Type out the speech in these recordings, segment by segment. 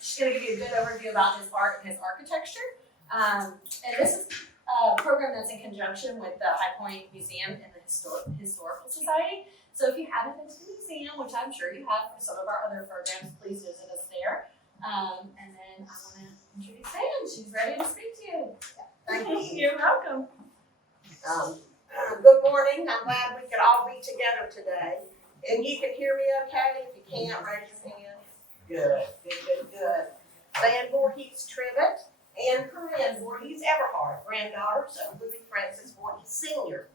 She's going to give you a good overview about his art and his architecture. And this is a program that's in conjunction with the High Point Museum and the Historical Society. So if you haven't been to the museum, which I'm sure you have for some of our other programs, please visit us there. And then I want to introduce Anne. She's ready to speak to you. Thank you. You're welcome. Good morning. I'm glad we could all be together today. And you can hear me okay? If you can't, raise your hand. Good. Van Voorhees Trivette and Corinne Voorhees Everhart, granddaughters of Louis Francis Voorhees Sr.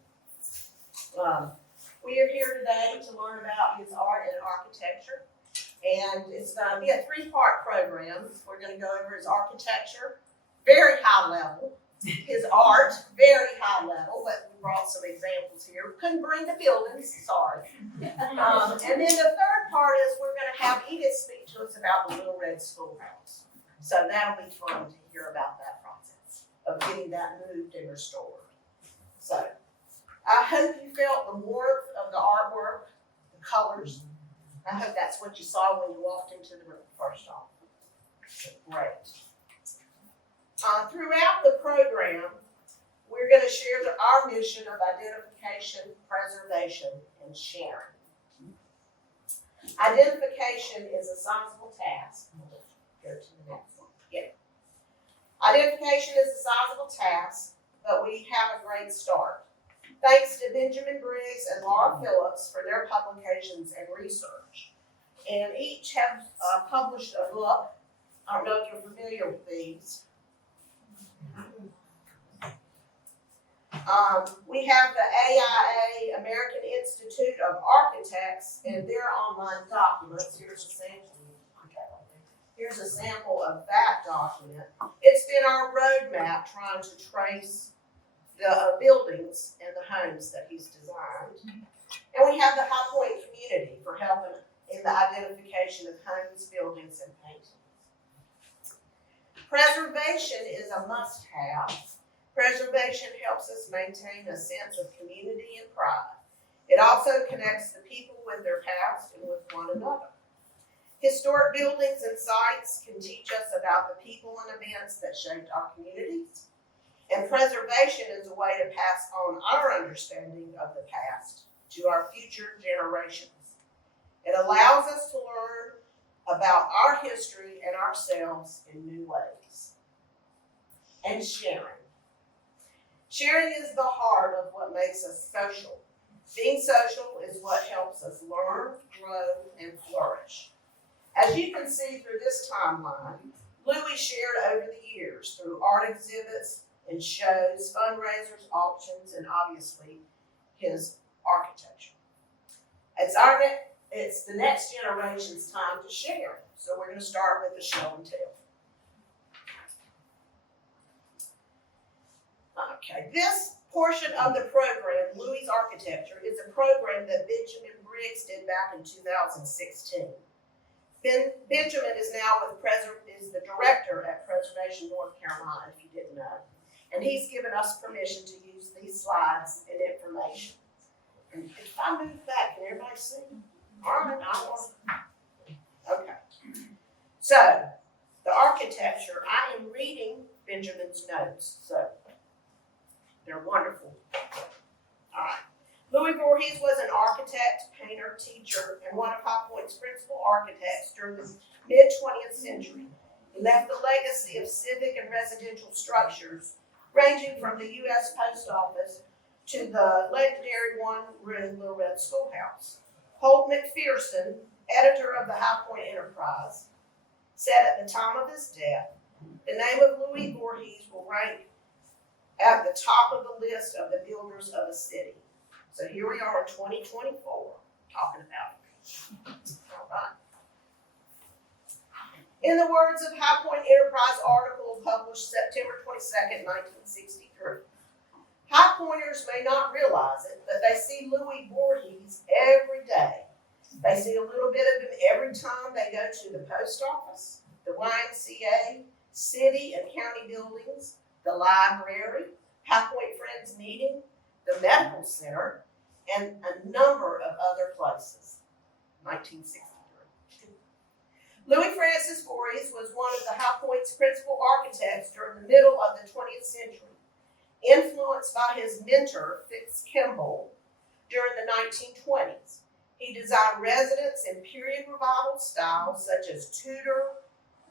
We are here today to learn about his art and architecture. And it's going to be a three-part program. We're going to go over his architecture, very high level. His art, very high level, but we brought some examples here. Couldn't bring the buildings, sorry. And then the third part is we're going to have Edith speak to us about the Little Red Schoolhouse. So that'll be fun to hear about that process of getting that moved and restored. So I hope you felt the warmth of the artwork, the colors. I hope that's what you saw when you walked into the room first off. Great. Throughout the program, we're going to share our mission of identification, preservation, and sharing. Identification is a sizable task. Go to the next one. Yeah. Identification is a sizable task, but we have a great start. Thanks to Benjamin Briggs and Laura Phillips for their publications and research. And each have published a book. I don't know if you're familiar with these. We have the AIA, American Institute of Architects, and their online documents. Here's a sample of that document. It's been our roadmap trying to trace the buildings and the homes that he's designed. And we have the High Point community for helping in the identification of homes, buildings, and paintings. Preservation is a must-have. Preservation helps us maintain a sense of community and pride. It also connects the people with their past and with one another. Historic buildings and sites can teach us about the people and events that shaped our communities. And preservation is a way to pass on our understanding of the past to our future generations. It allows us to learn about our history and ourselves in new ways. And sharing. Sharing is the heart of what makes us social. Being social is what helps us learn, grow, and flourish. As you can see through this timeline, Louis shared over the years through art exhibits and shows, fundraisers, auctions, and obviously his architecture. It's the next generation's time to share. So we're going to start with the show and tell. Okay, this portion of the program, Louis' Architecture, is a program that Benjamin Briggs did back in 2016. Benjamin is now is the director at Preservation North Carolina, if you didn't know. And he's given us permission to use these slides and information. And if I move back, can everybody see? All right, okay. So, the architecture, I am reading Benjamin's notes, so they're wonderful. All right. Louis Voorhees was an architect, painter, teacher, and one of High Point's principal architects during the mid-20th century. He left a legacy of civic and residential structures ranging from the U.S. Post Office to the legendary one-room Little Red Schoolhouse. Holt McPherson, editor of the High Point Enterprise, said at the time of his death, the name of Louis Voorhees will rank at the top of the list of the builders of a city. So here we are in 2024 talking about it. All right. In the words of High Point Enterprise article published September 22nd, 1963, High Pointers may not realize it, but they see Louis Voorhees every day. They see a little bit of him every time they go to the post office, the YMCA, city and county buildings, the library, High Point Friends meeting, the medical center, and a number of other places. 1963. Louis Francis Voorhees was one of the High Point's principal architects during the middle of the 20th century, influenced by his mentor, Fitz Kimball, during the 1920s. He designed residences in period revival styles such as Tudor,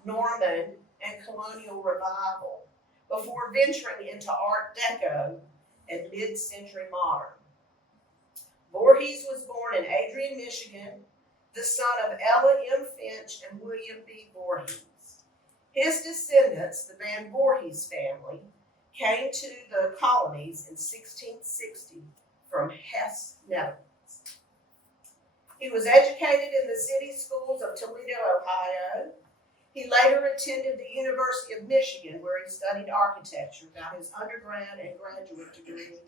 Norman, and Colonial Revival, before venturing into Art Deco and mid-century modern. Voorhees was born in Adrian, Michigan, the son of Ella M. Finch and William B. Voorhees. His descendants, the Van Voorhees family, came to the colonies in 1660 from Hesse, Netherlands. He was educated in the city schools of Toledo, Ohio. He later attended the University of Michigan, where he studied architecture, got his undergrad and graduate degree,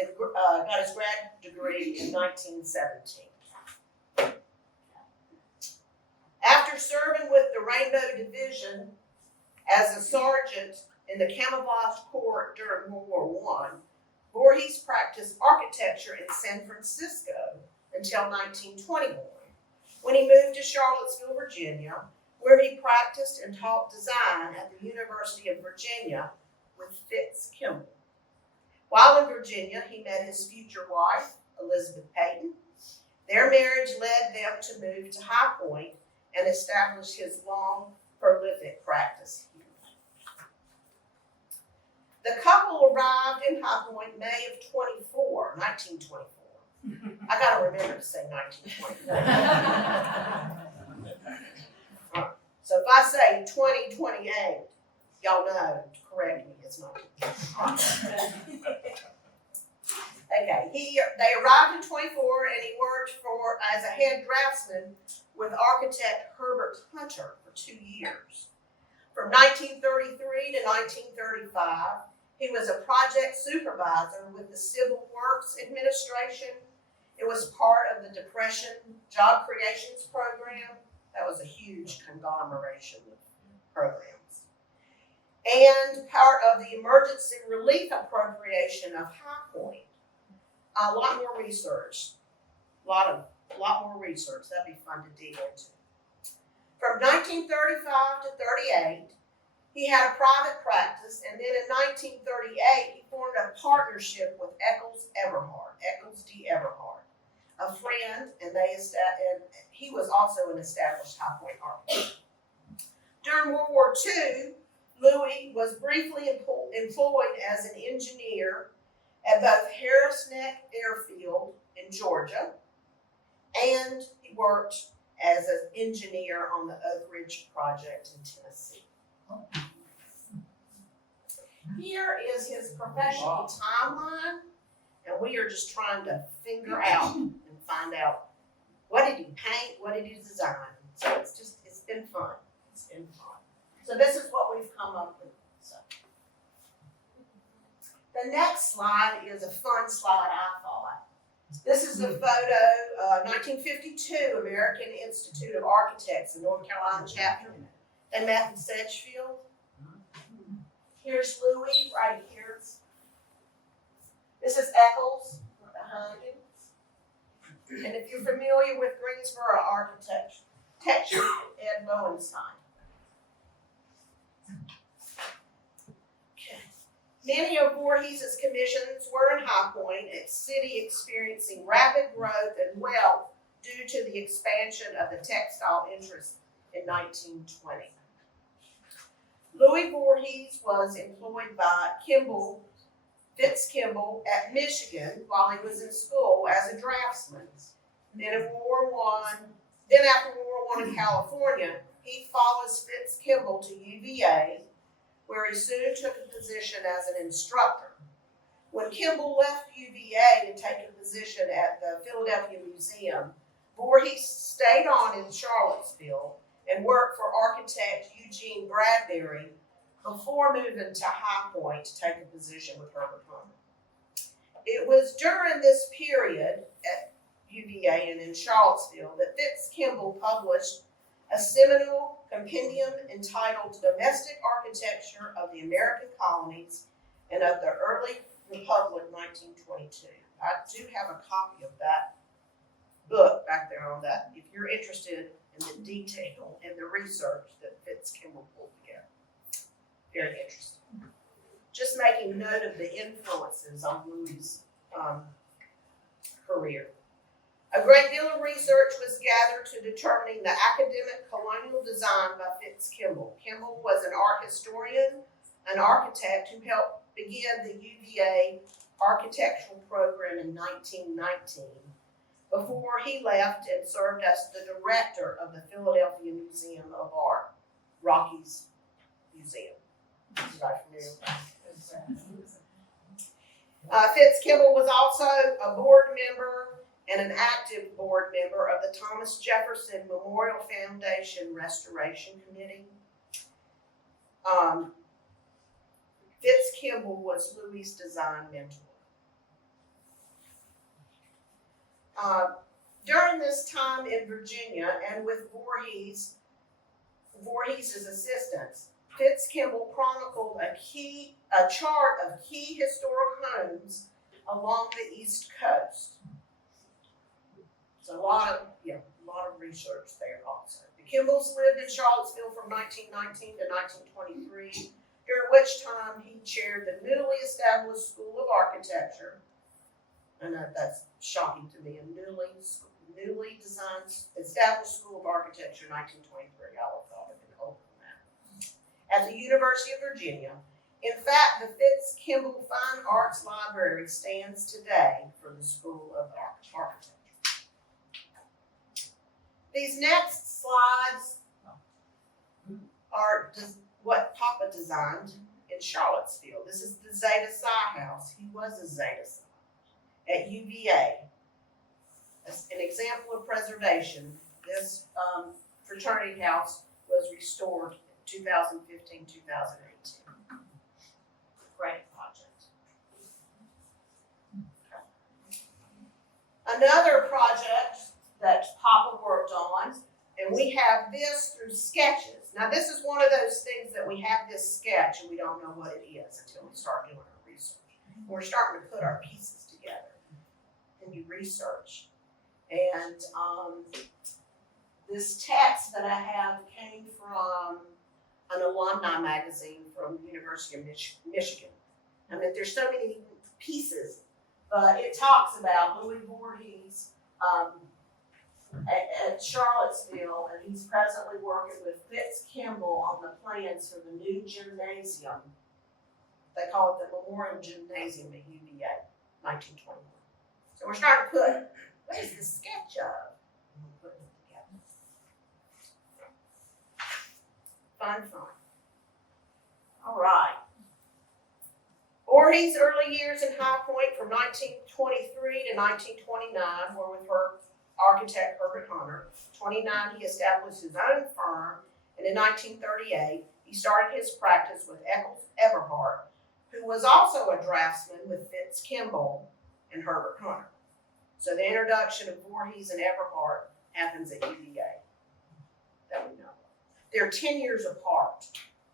and got his grad degree in 1917. After serving with the Rainbow Division as a sergeant in the Camouflage Corps during World War I, Voorhees practiced architecture in San Francisco until 1921, when he moved to Charlottesville, Virginia, where he practiced and taught design at the University of Virginia with Fitz Kimball. While in Virginia, he met his future wife, Elizabeth Payton. Their marriage led them to move to High Point and establish his long, prolific practice here. The couple arrived in High Point May of 1924. I gotta remember to say 1924. So if I say 2028, y'all know to correct me, it's not. Okay, they arrived in 24 and he worked as a head draftsman with architect Herbert Hunter for 2 years. From 1933 to 1935, he was a project supervisor with the Civil Works Administration. It was part of the Depression Job Creations Program. That was a huge conglomeration of programs. And part of the Emergency Relief Appropriation of High Point. A lot more research. A lot more research. That'd be fun to dig into. From 1935 to 38, he had a private practice, and then in 1938, he formed a partnership with Eccles D. Everhart, a friend, and he was also an established High Point architect. During World War II, Louis was briefly employed as an engineer at both Harris Neck Airfield in Georgia, and he worked as an engineer on the Oak Ridge project in Tennessee. Here is his professional timeline, and we are just trying to figure out and find out what did he paint, what did he design. So it's been fun. It's been fun. So this is what we've come up with. So the next slide is a fun slide, I thought. This is a photo, 1952, American Institute of Architects in North Carolina chapter. They met in Sedgefield. Here's Louis right here. This is Eccles behind him. And if you're familiar with Greensboro architecture, Ed Lowenstein. Okay. Many of Voorhees' commissions were in High Point, a city experiencing rapid growth and wealth due to the expansion of the textile interest in 1920. Louis Voorhees was employed by Fitz Kimball at Michigan while he was in school as a draftsman. Then after World War I in California, he follows Fitz Kimball to UVA, where he soon took a position as an instructor. When Kimball left UVA to take a position at the Philadelphia Museum, Voorhees stayed on in Charlottesville and worked for architect Eugene Bradbury before moving to High Point to take a position with Herbert Hunter. It was during this period at UVA and in Charlottesville that Fitz Kimball published a seminal compendium entitled Domestic Architecture of the American Colonies and of the Early Republic, 1922. I do have a copy of that book back there on that. If you're interested, and the detail and the research that Fitzkimball pulled together. Very interesting. Just making note of the influences on Louis' career. A great deal of research was gathered to determining the academic colonial design by Fitzkimball. Kimball was an art historian, an architect who helped begin the UVA architectural program in 1919 before he left and served as the director of the Philadelphia Museum of Art, Rocky's Museum. Is that familiar? Fitzkimball was also a board member and an active board member of the Thomas Jefferson Memorial Foundation Restoration Committee. Fitzkimball was Louis' design mentor. During this time in Virginia and with Voorhees' assistance, Fitzkimball chronicled a chart of key historic homes along the East Coast. So a lot of research there also. The Kimballs lived in Charlottesville from 1919 to 1923, during which time he chaired the newly established School of Architecture. I know that's shocking to me, a newly designed, established School of Architecture, 1923. I would have thought it would be older than that. At the University of Virginia. In fact, the Fitzkimball Fine Arts Library stands today for the School of Architecture. These next slides are what Papa designed in Charlottesville. This is the Zeta Psi House. He was a Zeta Psi at UVA. As an example of preservation, this fraternity house was restored in 2015, 2018. Great project. Another project that Papa worked on, and we have this through sketches. Now this is one of those things that we have this sketch and we don't know what it is until we start doing our research. We're starting to put our pieces together and do research. And this text that I have came from an alumni magazine from the University of Michigan. I mean, there's so many pieces, but it talks about Louis Voorhees at Charlottesville, and he's presently working with Fitzkimball on the plans for the new gymnasium. They call it the Memorial Gymnasium at UVA, 1921. So we're starting to put, what is the sketch of? And we're putting it together. Fun. All right. Voorhees' early years in High Point from 1923 to 1929 were with her architect Herbert Hunter. 29, he established his own firm, and in 1938, he started his practice with Eccles Everhart, who was also a draftsman with Fitzkimball and Herbert Hunter. So the introduction of Voorhees and Everhart happens at UVA, that we know of. They're 10 years apart.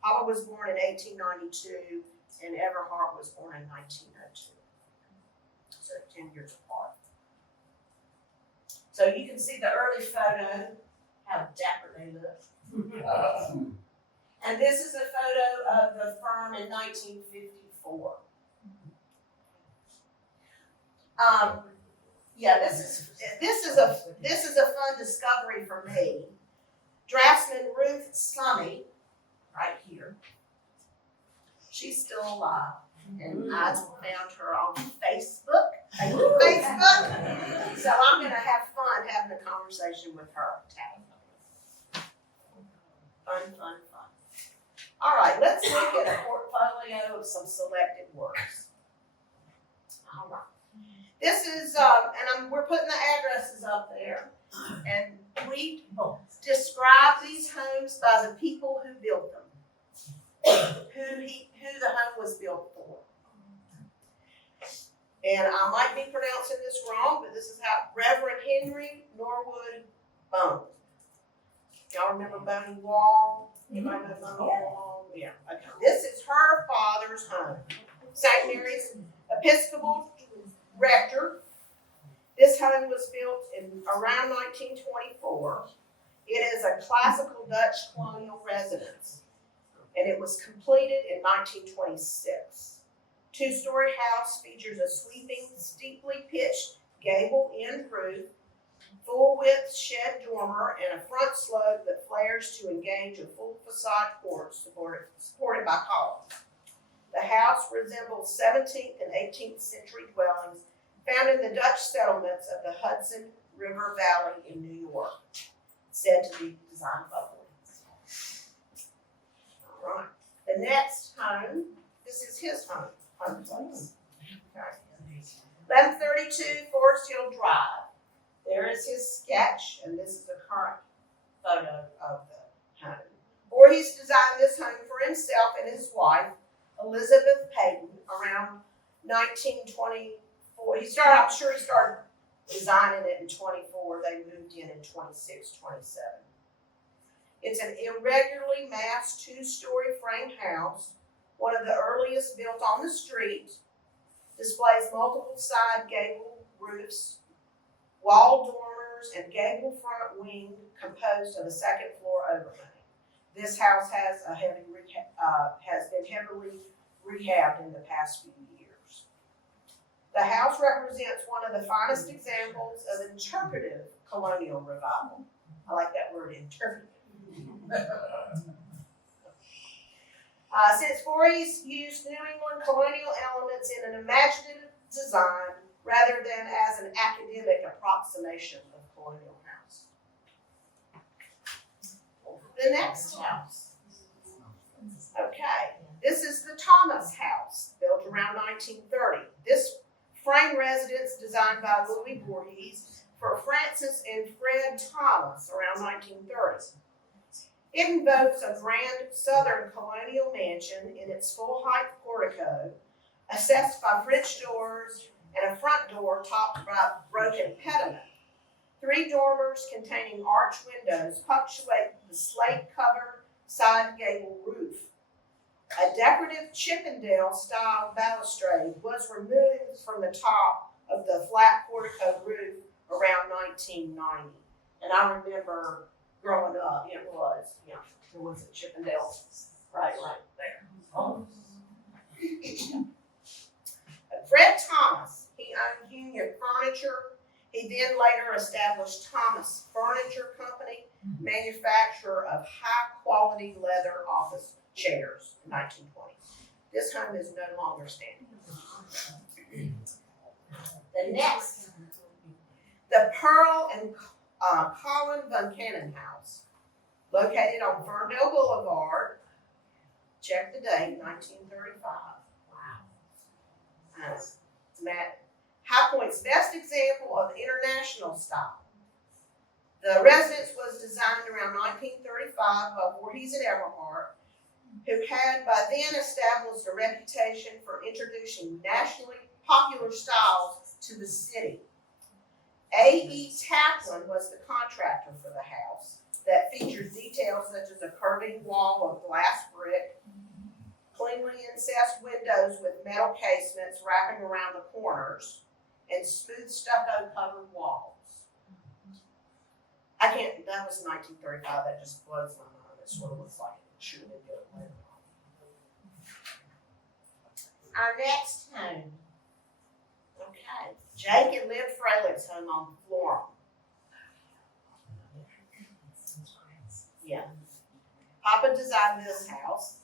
Papa was born in 1892, and Everhart was born in 1902. So 10 years apart. So you can see the early photo, how dapper they look. And this is a photo of the firm in 1954. This is a fun discovery for me. Draftsman Ruth Slummy, right here. She's still alive, and I found her on Facebook. So I'm going to have fun having a conversation with her. Fun. All right, let's look at a portfolio of some selected works. All right. This is, we're putting the addresses up there, and we describe these homes by the people who built them, who the home was built for. And I might be pronouncing this wrong, but this is how Reverend Henry Norwood Bone. Y'all remember Boney Wall? Anybody know Boney Wall? Yeah. Okay. This is her father's home. St. Mary's Episcopal Rector. This home was built in around 1924. It is a classical Dutch colonial residence, and it was completed in 1926. Two-story house features a sweeping, steeply pitched gable-end roof, full-width shed dormer, and a front slope that flares to engage a full facade porch supported by columns. The house resembles 17th and 18th century dwellings found in the Dutch settlements of the Hudson River Valley in New York, said to be designed by Voorhees. All right. The next home, this is his home place. Okay. 1132 Forest Hill Drive. There is his sketch, and this is the current photo of the home. Voorhees designed this home for himself and his wife, Elizabeth Payton, around 1924. I'm sure he started designing it in 24. They moved in 26, 27. It's an irregularly massed two-story frame house, one of the earliest built on the street, displays multiple side gable roofs, wall dormers, and gable front wing composed of a second floor overhang. This house has been heavily rehabbed in the past few years. The house represents one of the finest examples of interpretive colonial revival. I like that word, interpretive. Since Voorhees used New England colonial elements in an imaginative design rather than as an academic approximation of colonial house. The next house. Okay, this is the Thomas House, built around 1930. This frame residence designed by Louis Voorhees for Francis and Fred Thomas around 1930. It invokes a grand southern colonial mansion in its full-height portico, accessed by French doors and a front door topped by a broken pediment. 3 dormers containing arched windows punctuate the slate-covered side gable roof. A decorative Chippendale-style balustrade was removed from the top of the flat portico roof around 1990. And I remember growing up, there was a Chippendale right there. Oh. Fred Thomas, he owned Union Furniture. He then later established Thomas Furniture Company, manufacturer of high-quality leather office chairs in 1920. This home is no longer standing. The next, the Pearl and Colin Buchanan House, located on Ferndale Boulevard. Check the date, 1935. Wow. Matt High Point's best example of international style. The residence was designed around 1935 by Voorhees and Everhart, who had by then established a reputation for introducing nationally popular styles to the city. A.E. Taplin was the contractor for the house that features details such as a curving wall of glass brick, cleanly inset windows with metal casements wrapping around the corners, and smooth stucco covered walls. That was 1935, that just blows my mind. It sort of looks like it should have been built later on. Our next home. Okay, Jake and Liv Freilic's home on Florham. Yeah. Papa designed this house.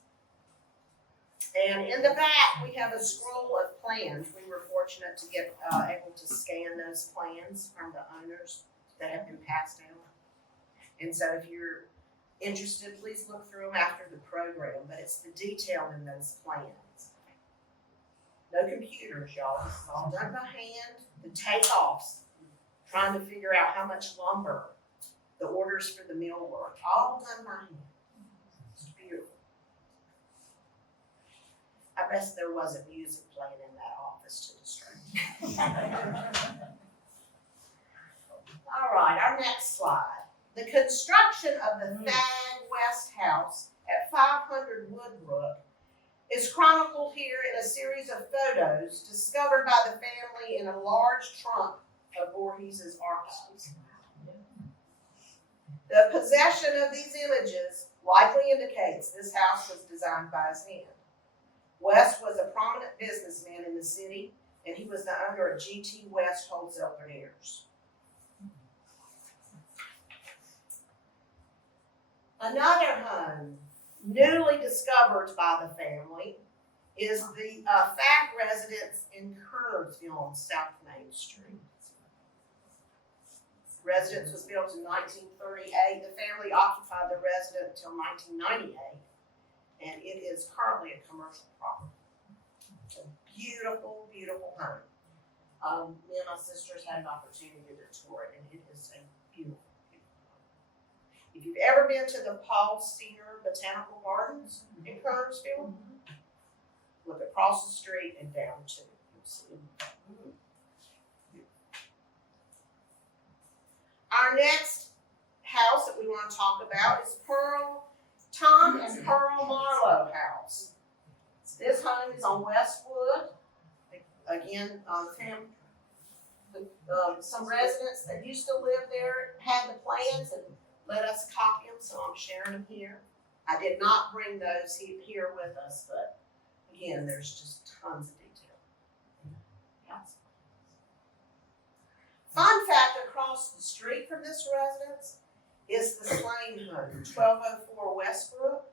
And in the back, we have a scroll of plans. We were fortunate to get able to scan those plans from the owners that have been passed down. And so if you're interested, please look through them after the program, but it's the detail in those plans. No computers, y'all. This is all done by hand. The takeoffs, trying to figure out how much lumber, the orders for the millwork, all done by hand. It's beautiful. I bet there wasn't music playing in that office to distract. All right, our next slide. The construction of the Thag West House at 500 Woodbrook is chronicled here in a series of photos discovered by the family in a large trunk of Voorhees' archives. The possession of these images likely indicates this house was designed by his hand. West was a prominent businessman in the city, and he was the owner of GT West Wholesale Veneers. Another home newly discovered by the family is the Fag residence in Kernersville on South Main Street. Residence was built in 1938. The family occupied the residence until 1998, and it is currently a commercial property. It's a beautiful, beautiful home. Me and my sisters had an opportunity to tour it, and it is a beautiful, beautiful home. If you've ever been to the Paul Steiner Botanical Gardens in Kernersville, look across the street and down to it. You'll see. Our next house that we want to talk about is Tom and Pearl Marlowe House. This home is on Westwood. Again, some residents that used to live there had the plans and let us copy them, so I'm sharing them here. I did not bring those here with us, but again, there's just tons of detail. Fun fact, across the street from this residence is the Slane home, 1204 Westbrook.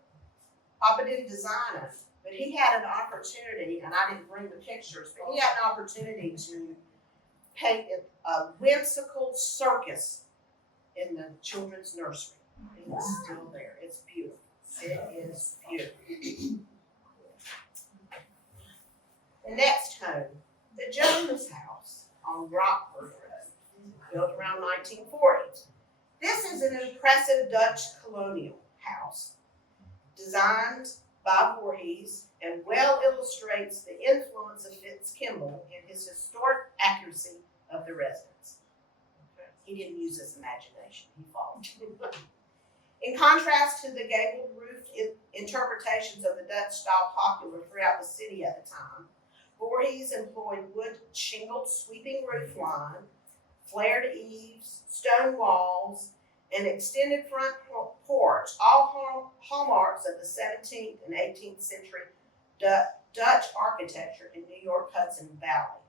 Papa didn't design it, but he had an opportunity, and I didn't bring the pictures, but he had an opportunity to paint a whimsical circus in the children's nursery. It's still there. It's beautiful. It is beautiful. The next home, the Jones House on Rockford Road, built around 1940. This is an impressive Dutch colonial house designed by Voorhees and well illustrates the influence of Fitzkimball in his historic accuracy of the residence. He didn't use his imagination, he followed. In contrast to the gabled roofed interpretations of the Dutch style popular throughout the city at the time, Voorhees employed wood shingled sweeping roof line, flared eaves, stone walls, and extended front porch, all hallmarks of the 17th and 18th century Dutch architecture in New York Hudson Valley.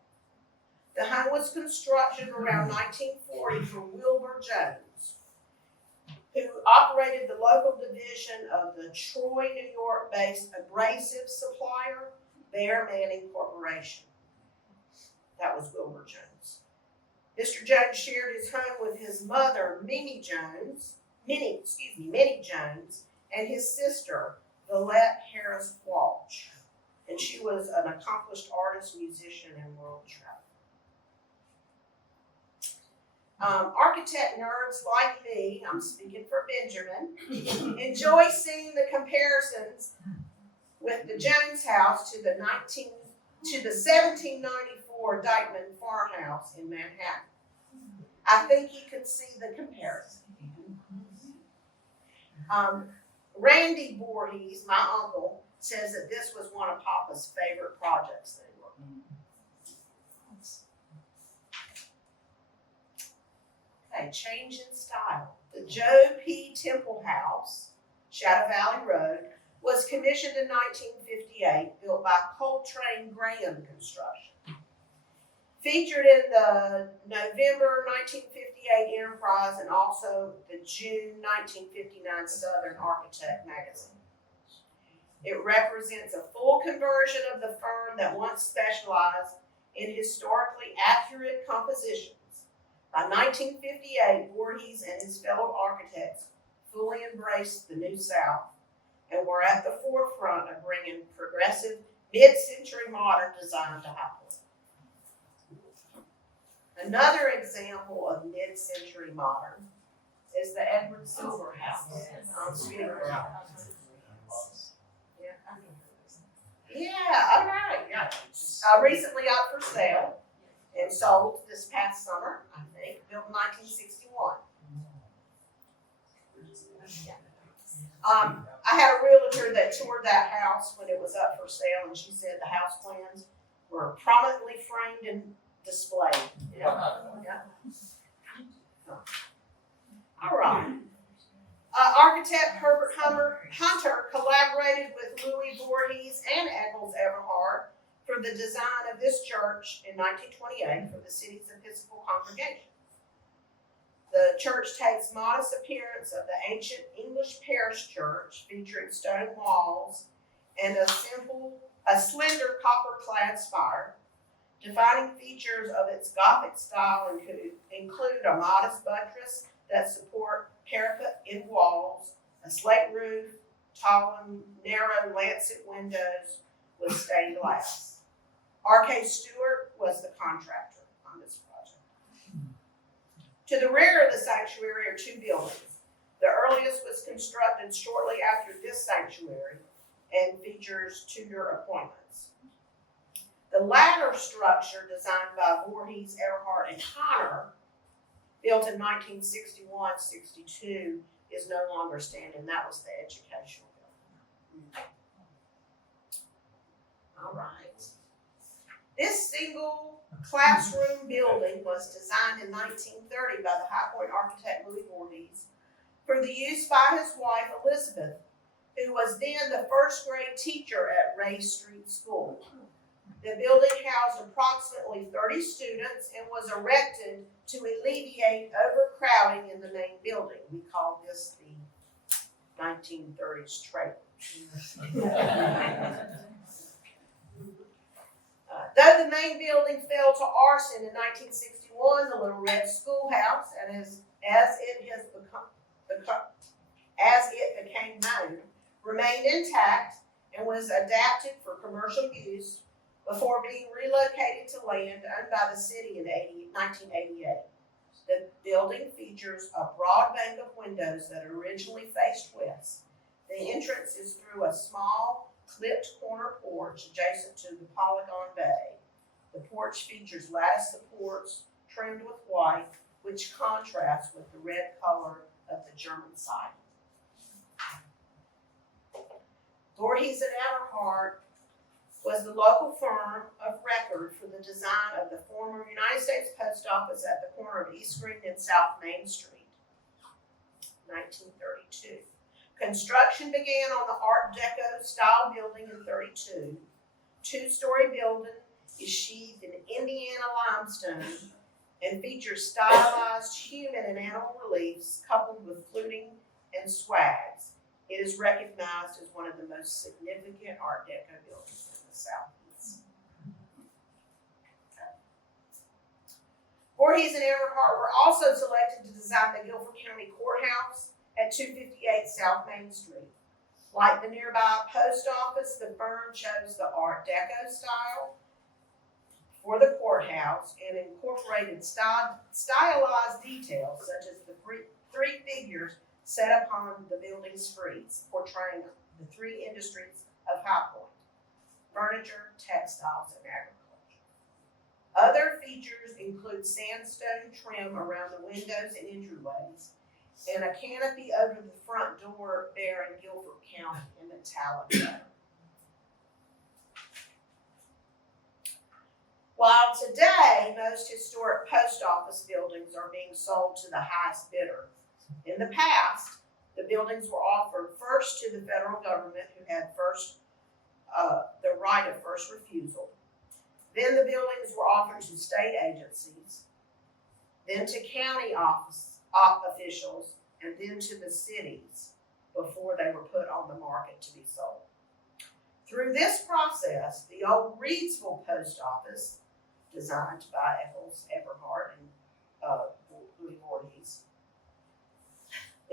The home was constructed around 1940 for Wilbur Jones, who operated the local division of the Troy, New York-based abrasive supplier, Bear Manning Corporation. That was Wilbur Jones. Mr. Jones shared his home with his mother, Minnie Jones, and his sister, Villette Harris Walsh. And she was an accomplished artist, musician, and world traveler. Architect nerds like me, I'm speaking for Benjamin, enjoy seeing the comparisons with the Jones House to the 1794 Dykeman farmhouse in Manhattan. I think you could see the comparison. Randy Voorhees, my uncle, says that this was one of Papa's favorite projects that he worked on. Okay, change in style. The Joe P. Temple House, Shadow Valley Road, was commissioned in 1958, built by Coltrane Graham Construction. Featured in the November 1958 Enterprise and also the June 1959 Southern Architect magazine. It represents a full conversion of the firm that once specialized in historically accurate compositions. By 1958, Voorhees and his fellow architects fully embraced the New South and were at the forefront of bringing progressive mid-century modern design to Highland. Another example of mid-century modern is the Edward Silver House on Speaker Road. Yeah, all right. Yeah. Recently up for sale and sold this past summer, I think, built in 1961. I had a realtor that toured that house when it was up for sale, and she said the house plans were prominently framed and displayed. Yeah. Yeah. All right. Architect Herbert Hunter collaborated with Louis Voorhees and Eccles Everhart for the design of this church in 1928 for the city's Episcopal congregation. The church takes modest appearance of the ancient English parish church, featuring stone walls and a slender copper-clad spire. Defining features of its Gothic style include a modest buttress that support parapet in walls, a slate roof, tall and narrow lancet windows with stained glass. R.K. Stewart was the contractor on this project. To the rear of the sanctuary are two buildings. The earliest was constructed shortly after this sanctuary and features Tudor appointments. The latter structure, designed by Voorhees, Everhart, and Hunter, built in 1961-62, is no longer standing. That was the educational building. All right. This single classroom building was designed in 1930 by the High Point architect Louis Voorhees for the use by his wife Elizabeth, who was then the first grade teacher at Ray Street School. The building housed approximately 30 students and was erected to alleviate overcrowding in the main building. We call this the 1930s trailer. Though the main building fell to arson in 1961, the Little Red Schoolhouse, and as it became known, remained intact and was adapted for commercial use before being relocated to land owned by the city in 1988. The building features a broad bank of windows that originally faced west. The entrance is through a small, clipped corner porch adjacent to the Polygon Bay. The porch features lattice supports trimmed with white, which contrasts with the red color of the German siding. Voorhees and Everhart was the local firm of record for the design of the former United States Post Office at the corner of East Green and South Main Street, 1932. Construction began on the Art Deco style building in 32. Two-story building is sheathed in Indiana limestone and features stylized human and animal reliefs coupled with fluting and swags. It is recognized as one of the most significant Art Deco buildings in the Southeast. Voorhees and Everhart were also selected to design the Guilford County Courthouse at 258 South Main Street. Like the nearby post office, the firm chose the Art Deco style for the courthouse and incorporated stylized details such as the three figures set upon the building's frieze, portraying the three industries of High Point: furniture, textiles, and agriculture. Other features include sandstone trim around the windows and entryways, and a canopy over the front door bearing Guilford County in metallic color. While today most historic post office buildings are being sold to the highest bidder, in the past, the buildings were offered first to the federal government, who had the right of first refusal. Then the buildings were offered to state agencies, then to county officials, and then to the cities before they were put on the market to be sold. Through this process, the old Reedsville post office, designed by Eccles Everhart and Louis Voorhees,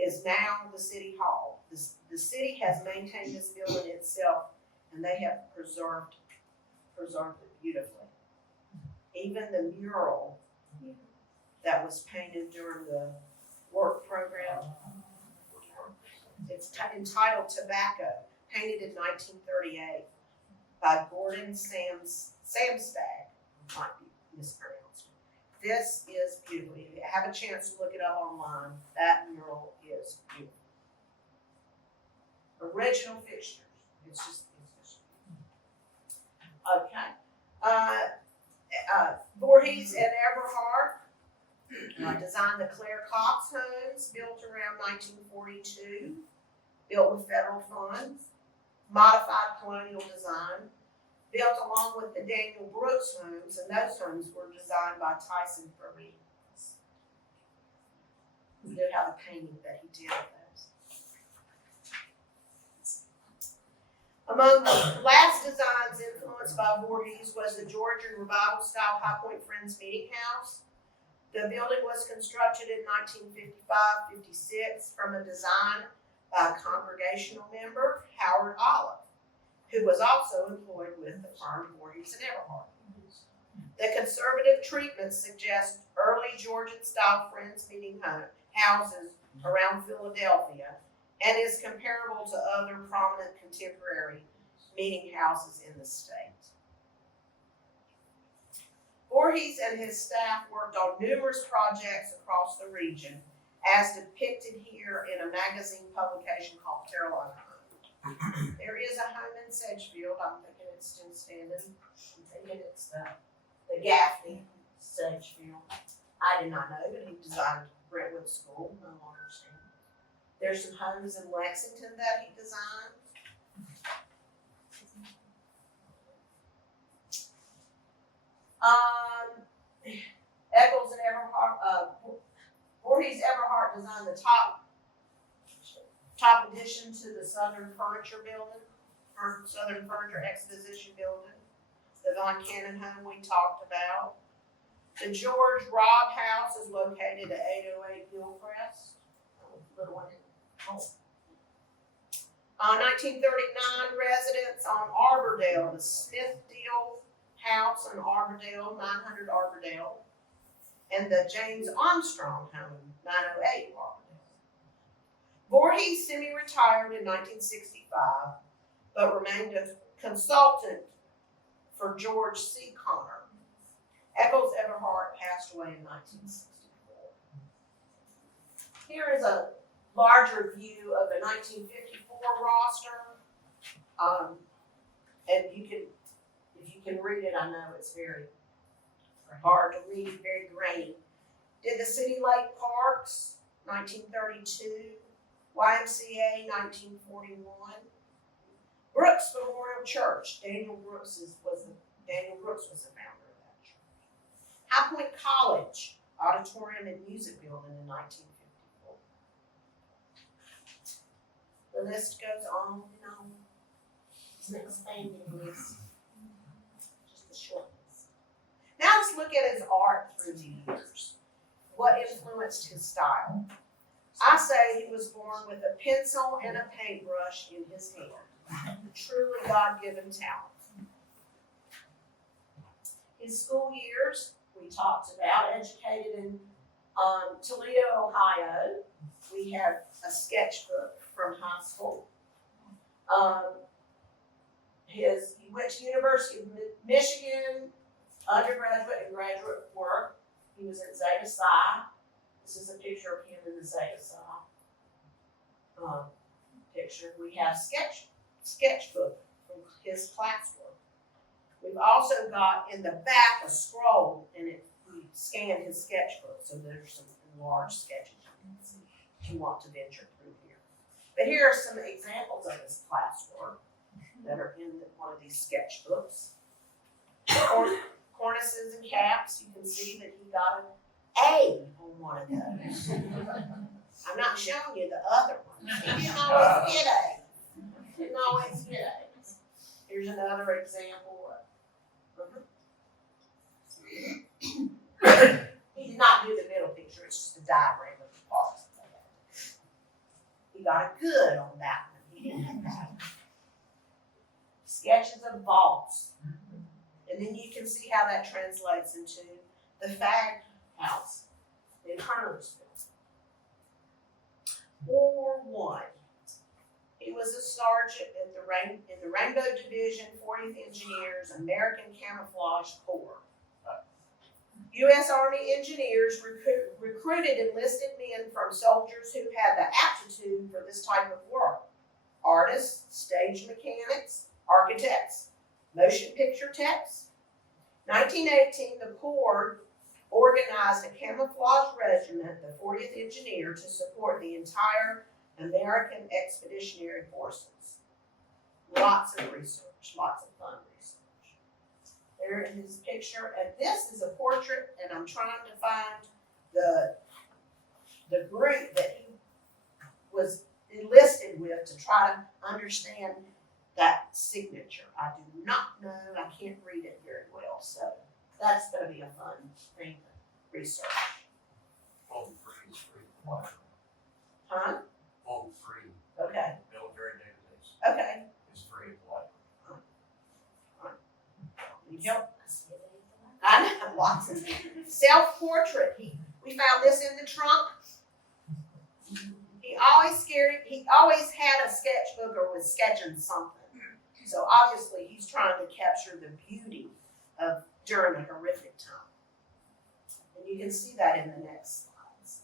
is now the city hall. The city has maintained this building itself, and they have preserved it beautifully. Even the mural that was painted during the work program, it's entitled Tobacco, painted in 1938 by Gordon Samstag, might be mispronounced. This is beautiful. If you have a chance to look it up online, that mural is beautiful. Original fixtures. It's just okay. Voorhees and Everhart designed the Claire Cox homes, built around 1942. built with federal funds, modified colonial design, built along with the Daniel Brooks homes, and those homes were designed by Tyson Voorhees. We do have a painting that he did of those. Among the last designs influenced by Voorhees was the Georgian Revival style High Point Friends Meeting House. The building was constructed in 1955-56 from a design by a congregational member, Howard Olive, who was also employed with the firm Voorhees and Everhart. The conservative treatment suggests early Georgian-style Friends meeting houses around Philadelphia and is comparable to other prominent contemporary meeting houses in the state. Voorhees and his staff worked on numerous projects across the region, as depicted here in a magazine publication called Caroline Home. There is a home in Sedgefield. I'm thinking it's still standing. I'm thinking it's the Gaffney Sedgefield. I did not know, but he designed Brentwood School. No longer standing. There's some homes in Lexington that he designed. Eccles and Everhart, Voorhees Everhart designed the top addition to the Southern Furniture Building, or Southern Furniture Exposition Building, the Von Cannon home we talked about. The George Robb House is located at 808 Hillcrest. Little one. 1939 residence on Arbordale, the Smithdale House on Arbordale, 900 Arbordale, and the James Armstrong home, 908 Arbordale. Voorhees semi-retired in 1965, but remained a consultant for George C. Connor. Eccles Everhart passed away in 1964. Here is a larger view of the 1954 roster. And if you can read it, I know it's very hard to read, very grainy. Did the City Lake Parks, 1932, YMCA, 1941. Brooks Memorial Church, Daniel Brooks was the founder of that church. High Point College, Auditorium and Music Building in 1954. The list goes on and on. It's an expanding list. Just a short list. Now let's look at his art through the years. What influenced his style? I say he was born with a pencil and a paintbrush in his hand. Truly God-given talent. His school years, we talked about, educated in Toledo, Ohio. We have a sketchbook from high school. He went to University of Michigan, undergraduate and graduate work. He was at Zeta Psi. This is a picture of him in the Zeta Psi picture. We have sketchbook from his classwork. We've also got in the back a scroll, and we scanned his sketchbook, so there's some large sketches you can see if you want to venture through here. But here are some examples of his classwork that are in one of these sketchbooks. Cornices and caps, you can see that he got an A on one of those. I'm not showing you the other one. He didn't always get A. Didn't always get A's. Here's another example. He did not do the middle picture, it's just a diagram of the parts. He got a good on that one. He didn't have that one. Sketches of vaults. And then you can see how that translates into the Fag House in Kernersville. World War I. He was a sergeant in the Rainbow Division, 40th Engineers, American Camouflage Corps. U.S. Army engineers recruited enlisted men from soldiers who had the aptitude for this type of work. Artists, stage mechanics, architects, motion picture techs. 1918, the Corps organized a camouflage regiment, the 40th Engineer, to support the entire American Expeditionary Forces. Lots of research, lots of fun research. There in his picture, and this is a portrait, and I'm trying to find the group that he was enlisted with to try to understand that signature. I do not know, I can't read it very well, so that's gonna be a fun thing to research. All free is free to watch. Huh? All free Okay, military database okay. is free to watch. Yep. I know, lots of self-portrait. We found this in the trunk. He always had a sketchbook or was sketching something. So obviously he's trying to capture the beauty of during a horrific time. And you can see that in the next slides.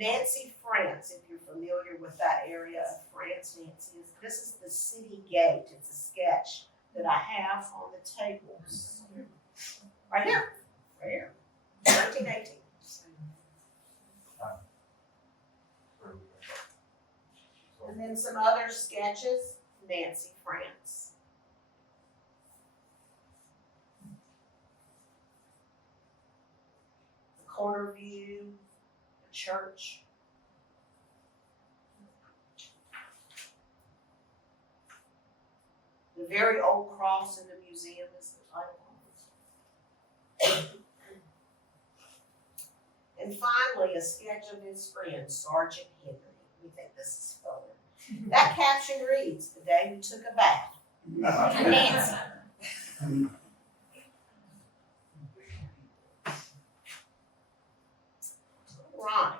Nancy, France, if you're familiar with that area of France, Nancy, this is the city gate. It's a sketch that I have on the table. Right here. Right here. 1918. And then some other sketches. Nancy, France. The corner view, the church. The very old cross in the museum is the title of it. And finally, a sketch of his friend, Sergeant Henry. We think this is fun. That caption reads, "The day we took a bath." Nancy. Right.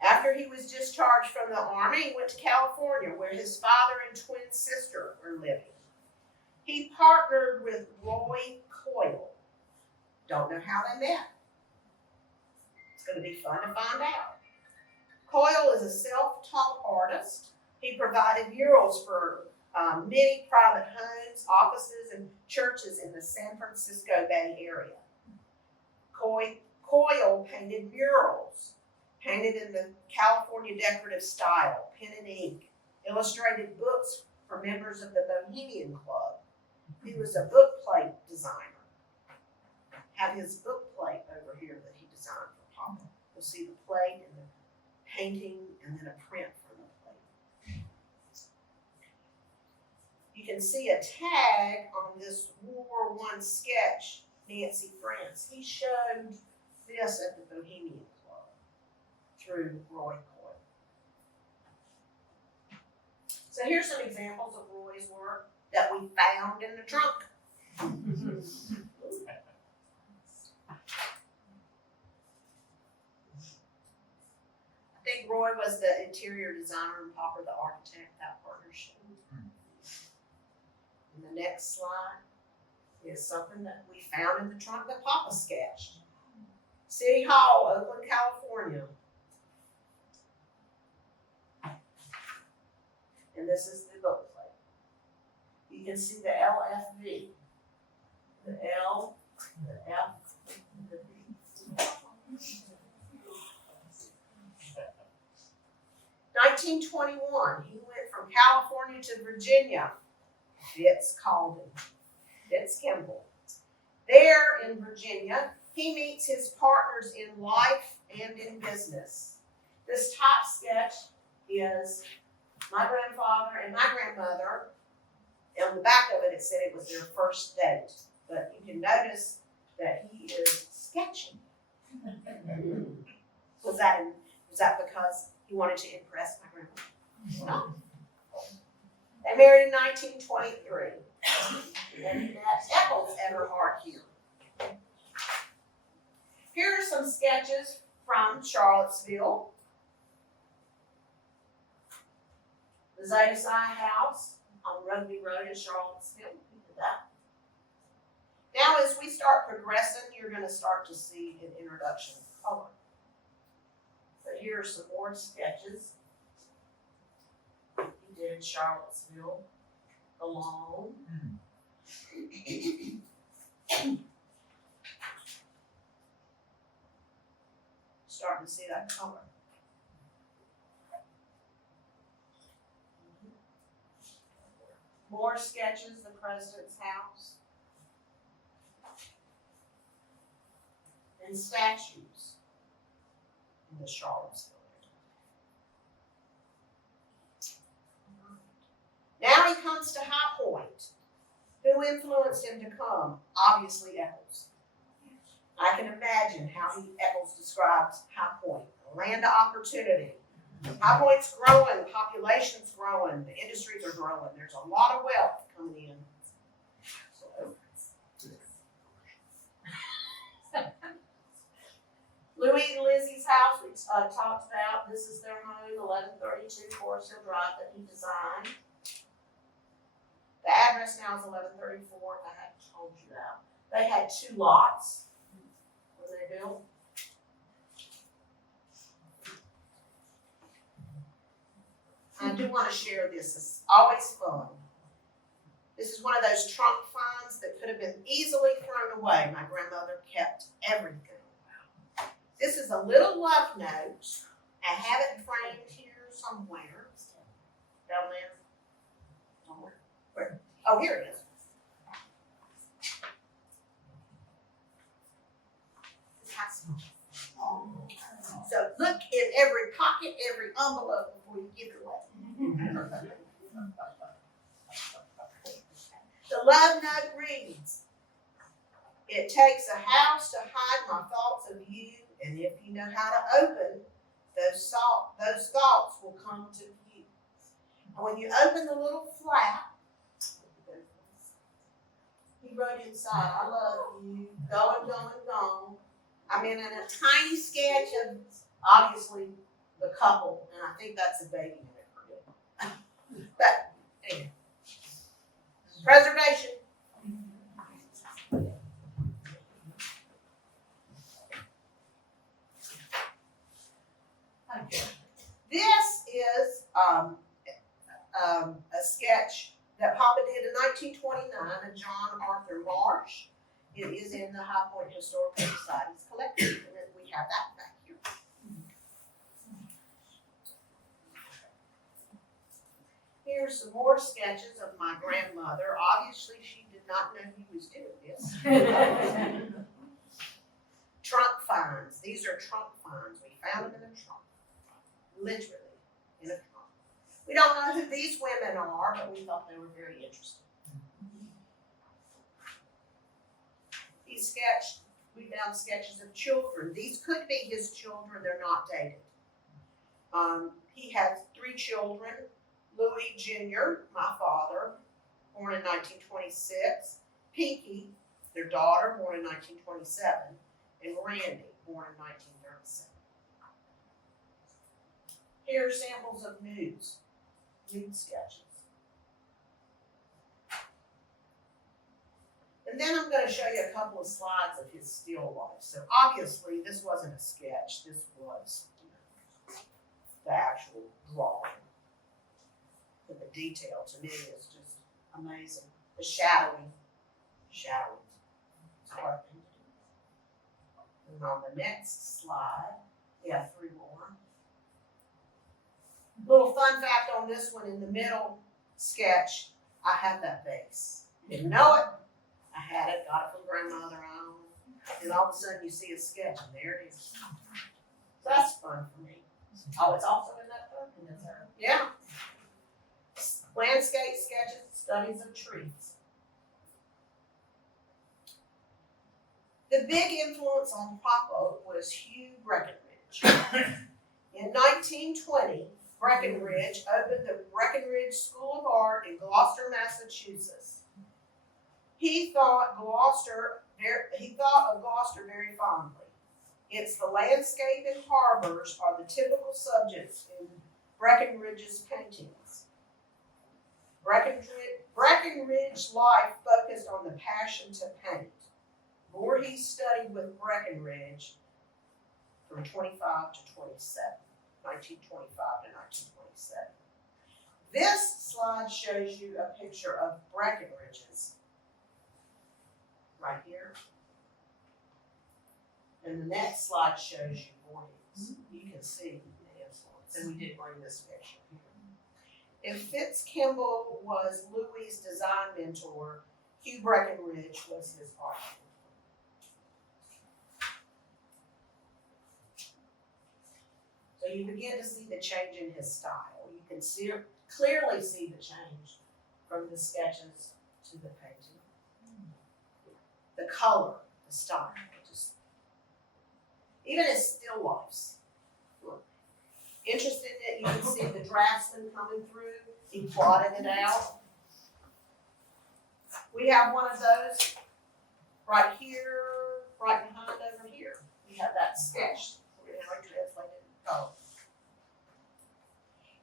After he was discharged from the Army, he went to California, where his father and twin sister were living. He partnered with Roy Coyle. Don't know how they met. It's going to be fun to find out. Coyle is a self-taught artist. He provided murals for many private homes, offices, and churches in the San Francisco Bay Area. Coyle painted murals, painted in the California decorative style, pen and ink, illustrated books for members of the Bohemian Club. He was a book plate designer. Have his book plate over here that he designed for Papa. You'll see the plate and the painting and then a print from the plate. You can see a tag on this World War I sketch, Nancy, France. He showed this at the Bohemian Club through Roy Coyle. So here's some examples of Roy's work that we found in the trunk. I think Roy was the interior designer and Papa the architect, that partnership. And the next slide is something that we found in the trunk that Papa sketched. City Hall, Oakland, California. And this is the book plate. You can see the LFV, the L, the F, the V. 1921, he went from California to Virginia. Fitz Kimball. There in Virginia, he meets his partners in life and in business. This top sketch is my grandfather and my grandmother. On the back of it, it said it was their first date. But you can notice that he is sketching. Was that because he wanted to impress my grandmother? No. They married in 1923. And that's Eccles Everhart here. Here are some sketches from Charlottesville. The Zeta Psi House on Rugby Road in Charlottesville. We did that. Now, as we start progressing, you're going to start to see an introduction of color. But here are some more sketches he did in Charlottesville. Alone. Starting to see that color. More sketches, the president's house. And statues in the Charlottesville area. Now he comes to High Point. Who influenced him to come? Obviously Eccles. I can imagine how Eccles describes High Point, a land of opportunity. High Point's growing, the population's growing, the industries are growing. There's a lot of wealth coming in. So, Louis and Lizzie's house, we talked about. This is their home, 1132 Forest Hill Drive that he designed. The address now is 1134, I hadn't told you that. They had 2 lots when they built. I do want to share this. It's always fun. This is one of those trunk finds that could have been easily thrown away. My grandmother kept everything. This is a little love note. I have it framed here somewhere. Down there. Somewhere. Where? Oh, here it is. So look in every pocket, every envelope before you give it away. The love note reads, "It takes a house to hide my thoughts of you, and if you know how to open, those thoughts will come to you." And when you open the little flap, he wrote inside, "I love you, going, going, gone." I mean, in a tiny sketch of, obviously, the couple, and I think that's a baby in it. But, anyway. Preservation. This is a sketch that Papa did in 1929 of John Arthur Marsh. It is in the High Point Historical Society's collection, and we have that back here. Here's some more sketches of my grandmother. Obviously, she did not know he was doing this. Trunk finds. These are trunk finds. We found them in a trunk. Literally, in a trunk. We don't know who these women are, but we thought they were very interesting. We found sketches of children. These could be his children, they're not dated. He has 3 children. Louis Jr., my father, born in 1926. Pinky, their daughter, born in 1927. And Randy, born in 1937. Here are samples of nude sketches. And then I'm going to show you a couple of slides of his still life. So obviously this wasn't a sketch, this was the actual drawing. But the detail to me is just amazing. The shadowing. It's hard thing to do. And on the next slide, we have 3 more. Little fun fact on this one, in the middle sketch, I have that vase. Didn't know it. I had it, got it from grandmother on. And all of a sudden you see a sketch and there it is. So that's fun for me. Oh, it's also in that book? Yeah. Landscape sketches, studies of trees. The big influence on Papa was Hugh Breckenridge. In 1920, Breckenridge opened the Breckenridge School of Art in Gloucester, Massachusetts. He thought of Gloucester very fondly. It's the landscape and harbors are the typical subjects in Breckenridge's paintings. Breckenridge life focused on the passion to paint. Voorhees studied with Breckenridge from 25 to 27, 1925 to 1927. This slide shows you a picture of Breckenridge's right here. And the next slide shows you Voorhees. You can see the influence. And we did bring this picture here. If Fitz Kimball was Louis' design mentor, Hugh Breckenridge was his architect. So you begin to see the change in his style. You can clearly see the change from the sketches to the painting. The color, the style, even his still lifes. Interested that you can see the draftsman coming through, he plotted it out. We have one of those right here, right behind over here. We have that sketch. We're going to translate it in color.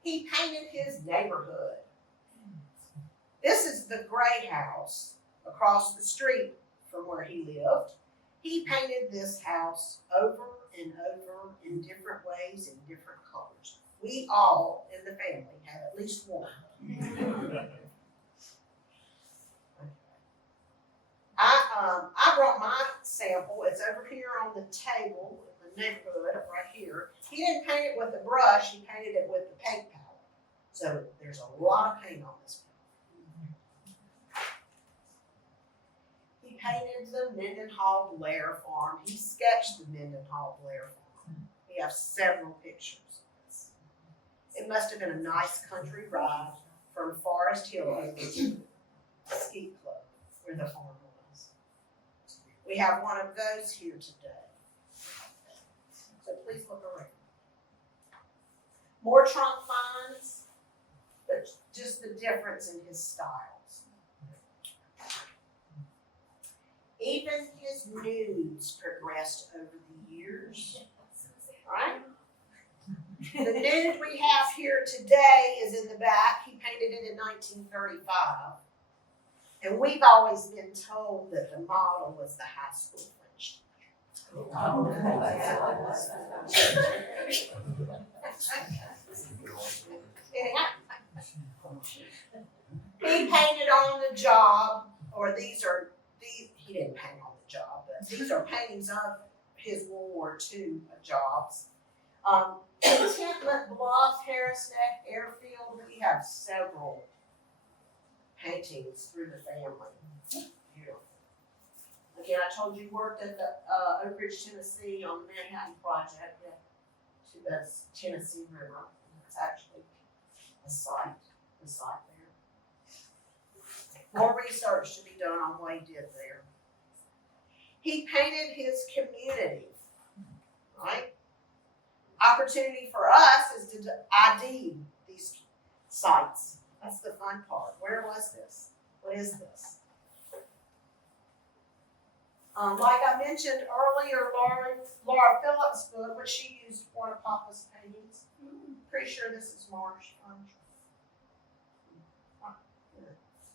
He painted his neighborhood. This is the gray house across the street from where he lived. He painted this house over and over in different ways, in different colors. We all in the family have at least one. I brought my sample. It's over here on the table in the neighborhood right here. He didn't paint it with a brush. He painted it with the paint palette. So there's a lot of paint on this one. He painted the Mendenhall Blair farm. He sketched the Mendenhall Blair farm. We have several pictures of this. It must have been a nice country ride from Forest Hill over to the ski club where the farm was. We have one of those here today. So please look around. More trunk finds, but just the difference in his styles. Even his nudes progressed over the years, right? The nude we have here today is in the back. He painted it in 1935. And we've always been told that the model was the high school French He painted on the job, or these, he didn't paint on the job, but these are paintings of his World War II jobs. Contentment Bluff, Harris Neck, Airfield, we have several paintings through the family. Beautiful. Again, I told you worked at the Oak Ridge, Tennessee on the Manhattan Project to the Tennessee River. It's actually a site, there. More research to be done on what he did there. He painted his community, right? Opportunity for us is to ID these sites. That's the fun part. Where was this? What is this? Like I mentioned earlier, Laura Phillips' book, which she used one of Papa's paintings. Pretty sure this is Marsh.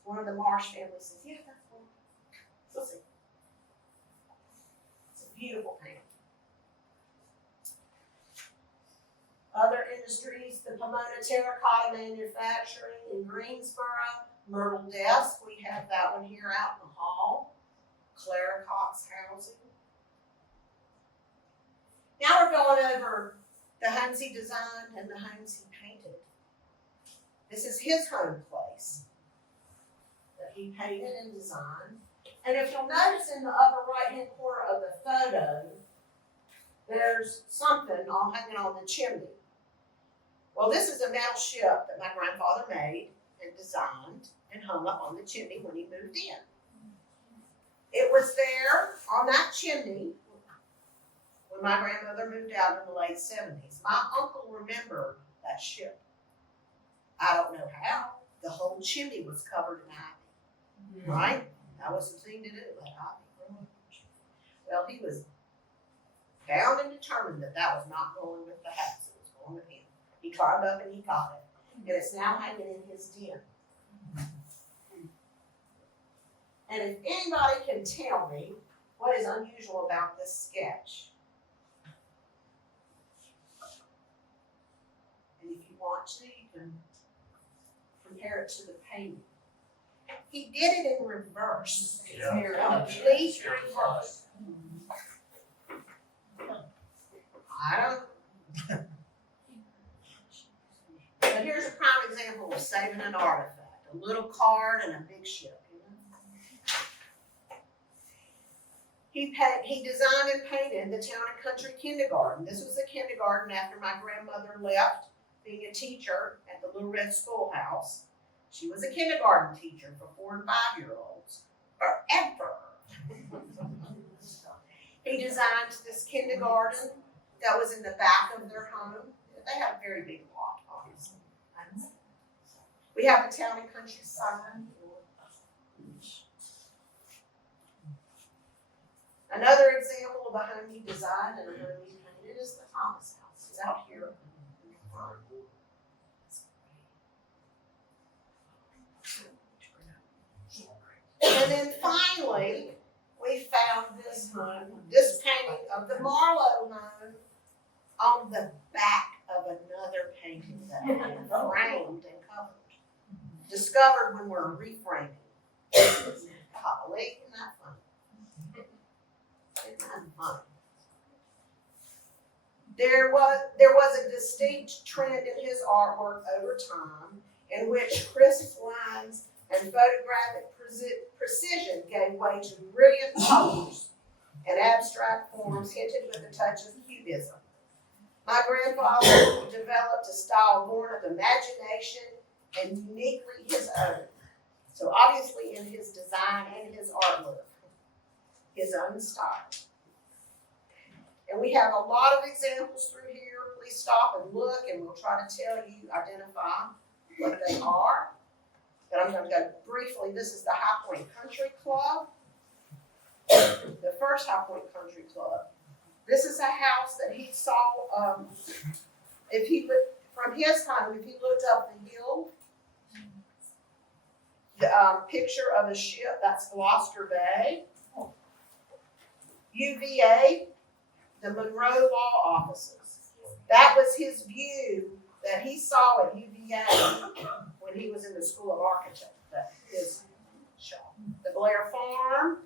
One of the Marsh family says, yeah, that's one. We'll see. It's a beautiful painting. Other industries, the Pomona Terracotta Manufacturing in Greensboro, Myrtle Desk, we have that one here out in the hall, Clara Cox Housing. Now we're going over the homes he designed and the homes he painted. This is his home place that he painted and designed. And if you'll notice in the upper right-hand corner of the photo, there's something all hanging on the chimney. Well, this is a metal ship that my grandfather made and designed and hung up on the chimney when he moved in. It was there on that chimney when my grandmother moved out in the late 70s. My uncle remembered that ship. I don't know how. The whole chimney was covered in ivy, right? That was the thing to do, let ivy. Well, he was bound and determined that that was not going with the house. It was going with him. He climbed up and he got it. And it's now hanging in his den. And if anybody can tell me what is unusual about this sketch, and if you want to, you can compare it to the painting. He did it in reverse. Yeah. Complete reverse. I don't. But here's a prime example of saving an artifact, a little card and a big ship. He designed and painted the Town and Country Kindergarten. This was a kindergarten after my grandmother left being a teacher at the Little Red Schoolhouse. She was a kindergarten teacher for 4 and 5-year-olds forever. He designed this kindergarten that was in the back of their home. They had a very big lot, obviously. We have the Town and Country sign. Another example of a home he designed and a home he painted is the Thomas House. It's out here. And then finally, we found this home, this painting of the Marlowe home on the back of another painting that had been framed and covered. Discovered when we're reframing. Golly, isn't that funny? Isn't that funny? There was a distinct trend in his artwork over time in which crisp lines and photographic precision gave way to brilliant colors and abstract forms hinted with a touch of cubism. My grandfather developed a style born of imagination and uniquely his own. So obviously in his design and his artwork, his own style. And we have a lot of examples through here. Please stop and look and we'll try to tell you, identify what they are. But I'm going to go briefly. This is the High Point Country Club. The first High Point Country Club. This is a house that he saw, if he looked from his home, if he looked up the hill, the picture of a ship, that's Gloucester Bay. UVA, the Monroe Law Offices. That was his view that he saw at UVA when he was in the School of Architecture. That's his shop. The Blair Farm,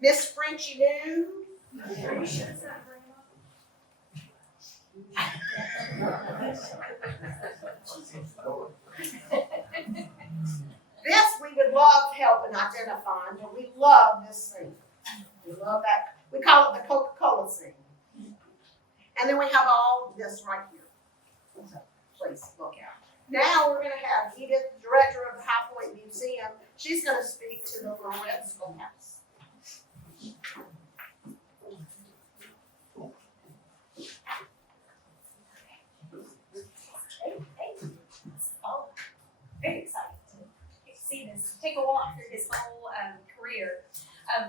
Miss Frenchy Noon. This we would love help in identifying, but we love this scene. We love that. We call it the Coca-Cola scene. And then we have all this right here. So please look out. Now we're going to have Edith, the director of the High Point Museum. She's going to speak to the Little Red Schoolhouse. Very excited to see this, take a walk through his whole career.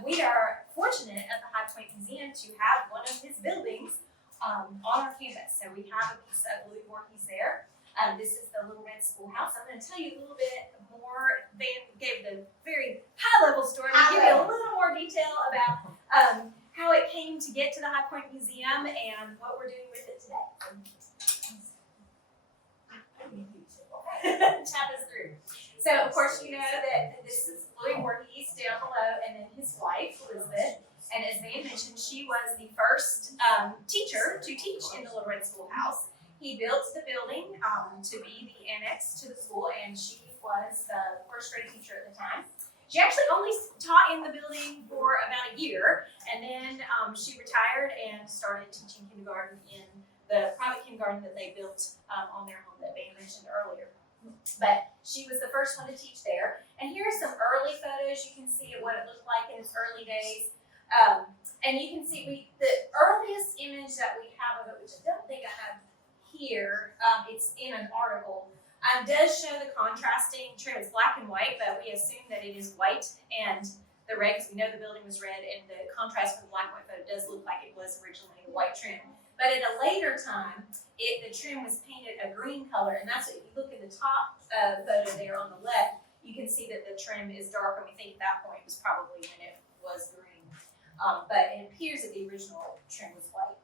We are fortunate at the High Point Museum to have one of his buildings on our campus. So we have a piece of Louis Voorhees there. This is the Little Red Schoolhouse. I'm going to tell you a little bit more. Van gave the very high-level story. I'll give you a little more detail about how it came to get to the High Point Museum and what we're doing with it today. Chat us through. So, of course, you know that this is Louis Voorhees down below, and then his wife, Elizabeth. And as Van mentioned, she was the first teacher to teach in the Little Red Schoolhouse. He built the building to be the annex to the school, and she was the first grade teacher at the time. She actually only taught in the building for about a year, and then she retired and started teaching kindergarten in the private kindergarten that they built on their home that Van mentioned earlier. But she was the first one to teach there. And here are some early photos. You can see what it looked like in its early days. And you can see the earliest image that we have of it, which I don't think I have here, it's in an article, does show the contrasting trim. It's black and white, but we assume that it is white and the red, because we know the building was red, and the contrast with the black and white photo does look like it was originally a white trim. But at a later time, the trim was painted a green color, and that's what, if you look at the top photo there on the left, you can see that the trim is darker. We think at that point it was probably when it was green. But it appears that the original trim was white.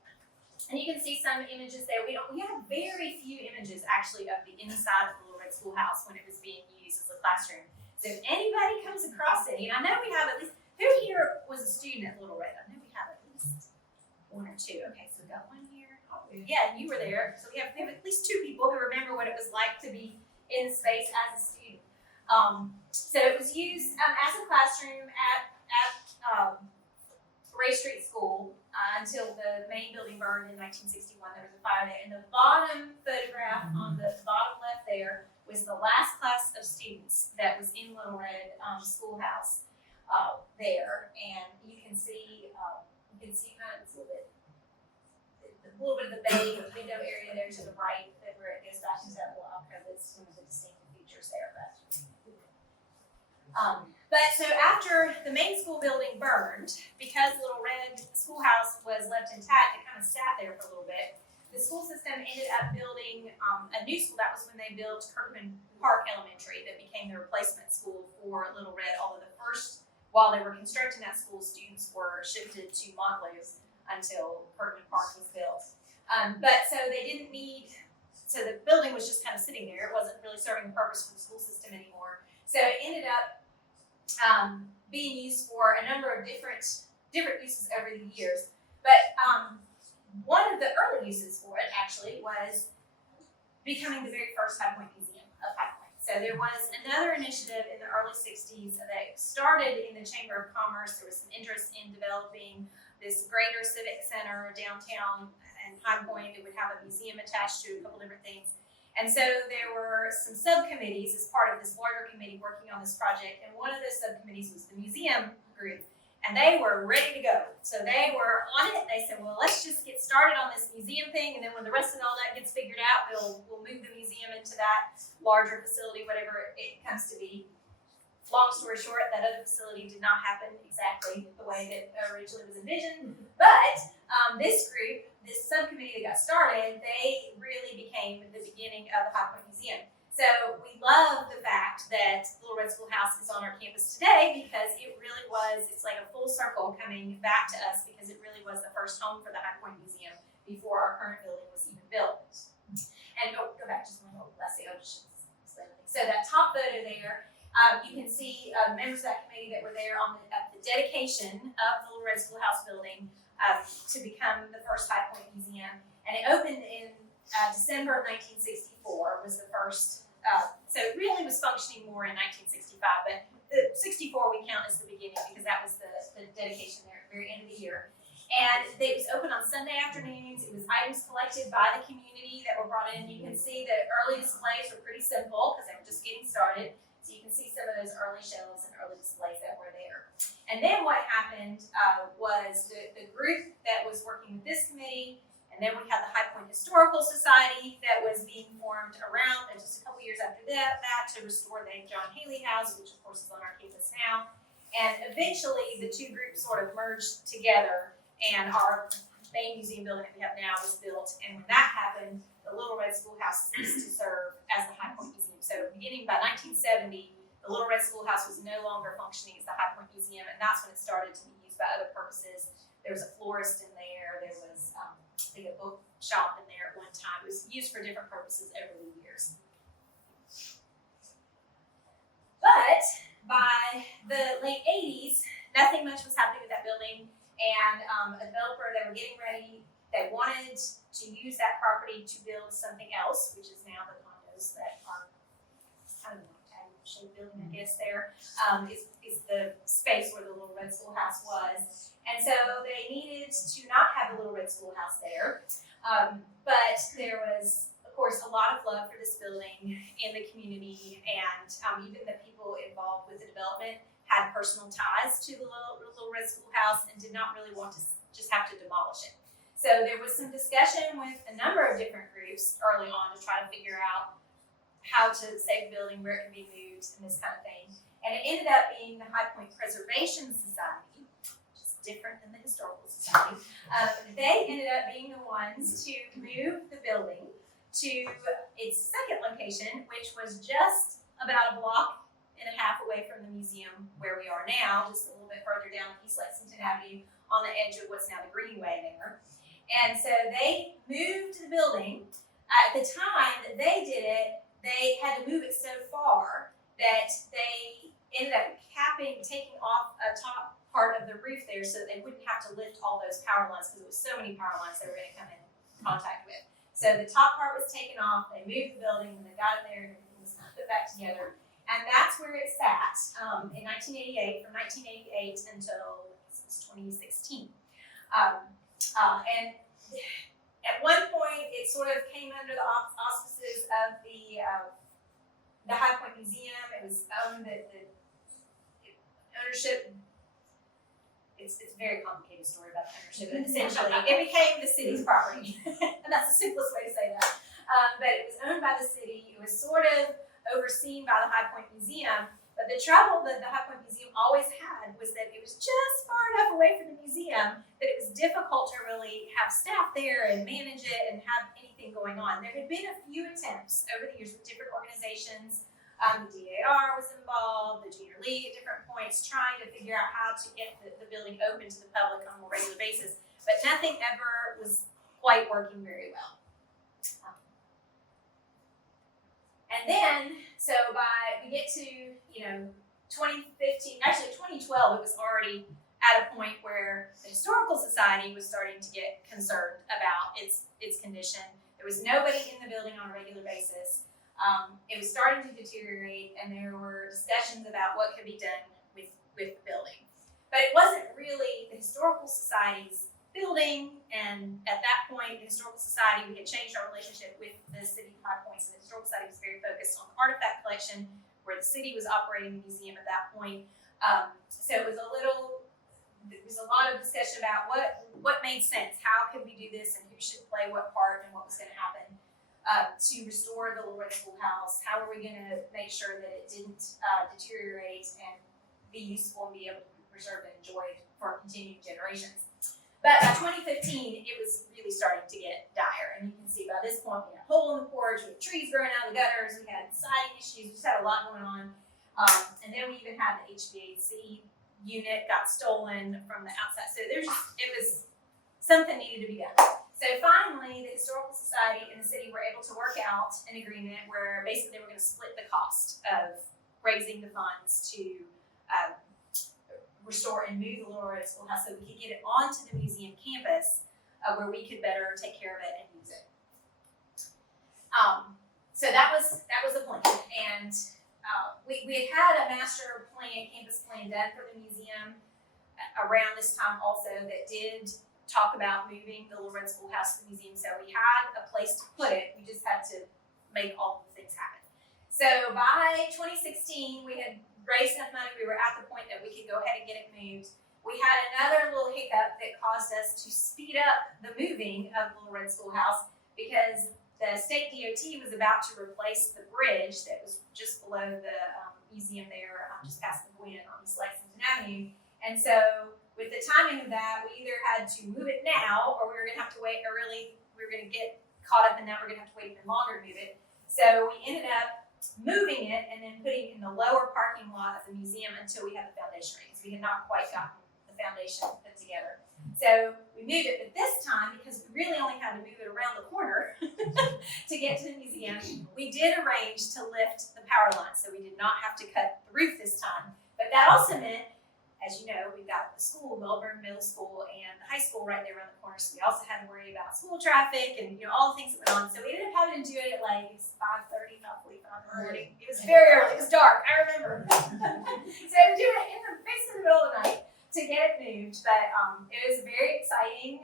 And you can see some images there. We have very few images actually of the inside of the Little Red Schoolhouse when it was being used as a classroom. So if anybody comes across any, and I know we have at least, who here was a student at Little Red? I know we have at least one or two. Okay, so we got one here. Yeah, you were there. So we have at least two people who remember what it was like to be in the space as a student. So it was used as a classroom at Ray Street School until the main building burned in 1961. There was a fire there. And the bottom photograph on the bottom left there was the last class of students that was in Little Red Schoolhouse there. And you can see kind of a little bit of the bay window area there to the right, where it goes back into that little alcove. That's one of the distinctive features there. But so after the main school building burned, because Little Red Schoolhouse was left intact, it kind of sat there for a little bit. The school system ended up building a new school. That was when they built Kirkman Park Elementary, that became the replacement school for Little Red. Although while they were constructing that school, students were shifted to Montlose until Kirkman Park was built. But so they didn't need, so the building was just kind of sitting there. It wasn't really serving the purpose for the school system anymore. So it ended up being used for a number of different uses over the years. But one of the early uses for it actually was becoming the very first High Point Museum of High Point. So there was another initiative in the early 60s that started in the Chamber of Commerce. There was some interest in developing this greater civic center downtown in High Point. It would have a museum attached to a couple different things. And so there were some subcommittees as part of this larger committee working on this project, and one of those subcommittees was the museum group, and they were ready to go. So they were on it. They said, well, let's just get started on this museum thing, and then when the rest of all that gets figured out, we'll move the museum into that larger facility, whatever it comes to be. Long story short, that other facility did not happen exactly the way that originally was envisioned, but this group, this subcommittee that got started, they really became the beginning of the High Point Museum. So we love the fact that Little Red Schoolhouse is on our campus today, because it really was, it's like a full circle coming back to us, because it really was the first home for the High Point Museum before our current building was even built. And go back just one more, let's see, so that top photo there, you can see members of that committee that were there at the dedication of the Little Red Schoolhouse building to become the first High Point Museum. And it opened in December of 1964 was the first, so it really was functioning more in 1965, but the 64 we count as the beginning, because that was the dedication there at the very end of the year. And it was open on Sunday afternoons. It was items collected by the community that were brought in. You can see that early displays were pretty simple, because they were just getting started. So you can see some of those early shelves and early displays that were there. And then what happened was the group that was working with this committee, and then we had the High Point Historical Society that was being formed around just a couple years after that to restore the John Haley House, which of course is on our campus now. And eventually the two groups sort of merged together, and our main museum building that we have now was built. And when that happened, the Little Red Schoolhouse ceased to serve as the High Point Museum. So beginning by 1970, the Little Red Schoolhouse was no longer functioning as the High Point Museum, and that's when it started to be used by other purposes. There was a florist in there. There was, I think, a bookshop in there at one time. It was used for different purposes over the years. But by the late 80s, nothing much was happening with that building, and a developer, they were getting ready. They wanted to use that property to build something else, which is now the condos that are kind of shaped building, I guess, there is the space where the Little Red Schoolhouse was. And so they needed to not have the Little Red Schoolhouse there. But there was, of course, a lot of love for this building in the community, and even the people involved with the development had personal ties to the Little Red Schoolhouse and did not really want to just have to demolish it. So there was some discussion with a number of different groups early on to try to figure out how to save the building, where it can be moved, and this kind of thing. And it ended up being the High Point Preservation Society, which is different than the Historical Society. They ended up being the ones to move the building to its second location, which was just about a block and a half away from the museum where we are now, just a little bit further down East Lexington Avenue on the edge of what's now the Greenway there. And so they moved the building. At the time that they did it, they had to move it so far that they ended up taking off a top part of the roof there so that they wouldn't have to lift all those power lines, because it was so many power lines they were going to come in contact with. So the top part was taken off, they moved the building, and they got it there, and everything was put back together. And that's where it sat in 1988, from 1988 until 2016. And at one point, it sort of came under the auspices of the High Point Museum. It was owned, the ownership, it's a very complicated story about the ownership, but essentially, it became the city's property. And that's the simplest way to say that. But it was owned by the city. It was sort of overseen by the High Point Museum. But the trouble that the High Point Museum always had was that it was just far enough away from the museum that it was difficult to really have staff there and manage it and have anything going on. There had been a few attempts over the years with different organizations. The DAR was involved, the Junior League at different points, trying to figure out how to get the building open to the public on a more regular basis. But nothing ever was quite working very well. And then, so we get to, 2015, actually 2012, it was already at a point where the Historical Society was starting to get concerned about its condition. There was nobody in the building on a regular basis. It was starting to deteriorate, and there were discussions about what could be done with the building. But it wasn't really the Historical Society's building, and at that point, the Historical Society, we had changed our relationship with the city of High Point, so the Historical Society was very focused on the artifact collection, where the city was operating the museum at that point. So it was there was a lot of discussion about what made sense, how could we do this, and who should play what part, and what was going to happen to restore the Lorraine Schoolhouse. How were we going to make sure that it didn't deteriorate and be useful and be able to be preserved and enjoyed for continued generations? But by 2015, it was really starting to get dire. And you can see by this point, we had a hole in the porch, we had trees growing out of the gutters, we had siding issues, we just had a lot going on. And then we even had the HVAC unit got stolen from the outside. So it was something needed to be done. So finally, the Historical Society and the city were able to work out an agreement where basically they were going to split the cost of raising the funds to restore and move the Little Red Schoolhouse so we could get it onto the museum campus where we could better take care of it and use it. So that was the plan, and we had a master plan, campus plan done for the museum around this time also that did talk about moving the Little Red Schoolhouse to the museum. So we had a place to put it. We just had to make all the things happen. So by 2016, we had raised enough money. We were at the point that we could go ahead and get it moved. We had another little hiccup that caused us to speed up the moving of Little Red Schoolhouse because the state DOT was about to replace the bridge that was just below the museum there, just past the Gwen on East Lexington Avenue. And so with the timing of that, we either had to move it now or we were going to have to wait, or really we were going to get caught up in that. We're going to have to wait even longer to move it. So we ended up moving it and then putting it in the lower parking lot of the museum until we had the foundation ready, because we had not quite gotten the foundation put together. So we moved it, but this time, because we really only had to move it around the corner to get to the museum, we did arrange to lift the power line, so we did not have to cut the roof this time. But that also meant, as you know, we've got the school, Melbourne Middle School, and the high school right there around the corner, so we also had to worry about school traffic and all the things that went on. So we ended up having to do it at like 5:30, 5:45 in the morning. It was very early, it was dark, I remember. So we do it in the middle of the night to get it moved, but it was a very exciting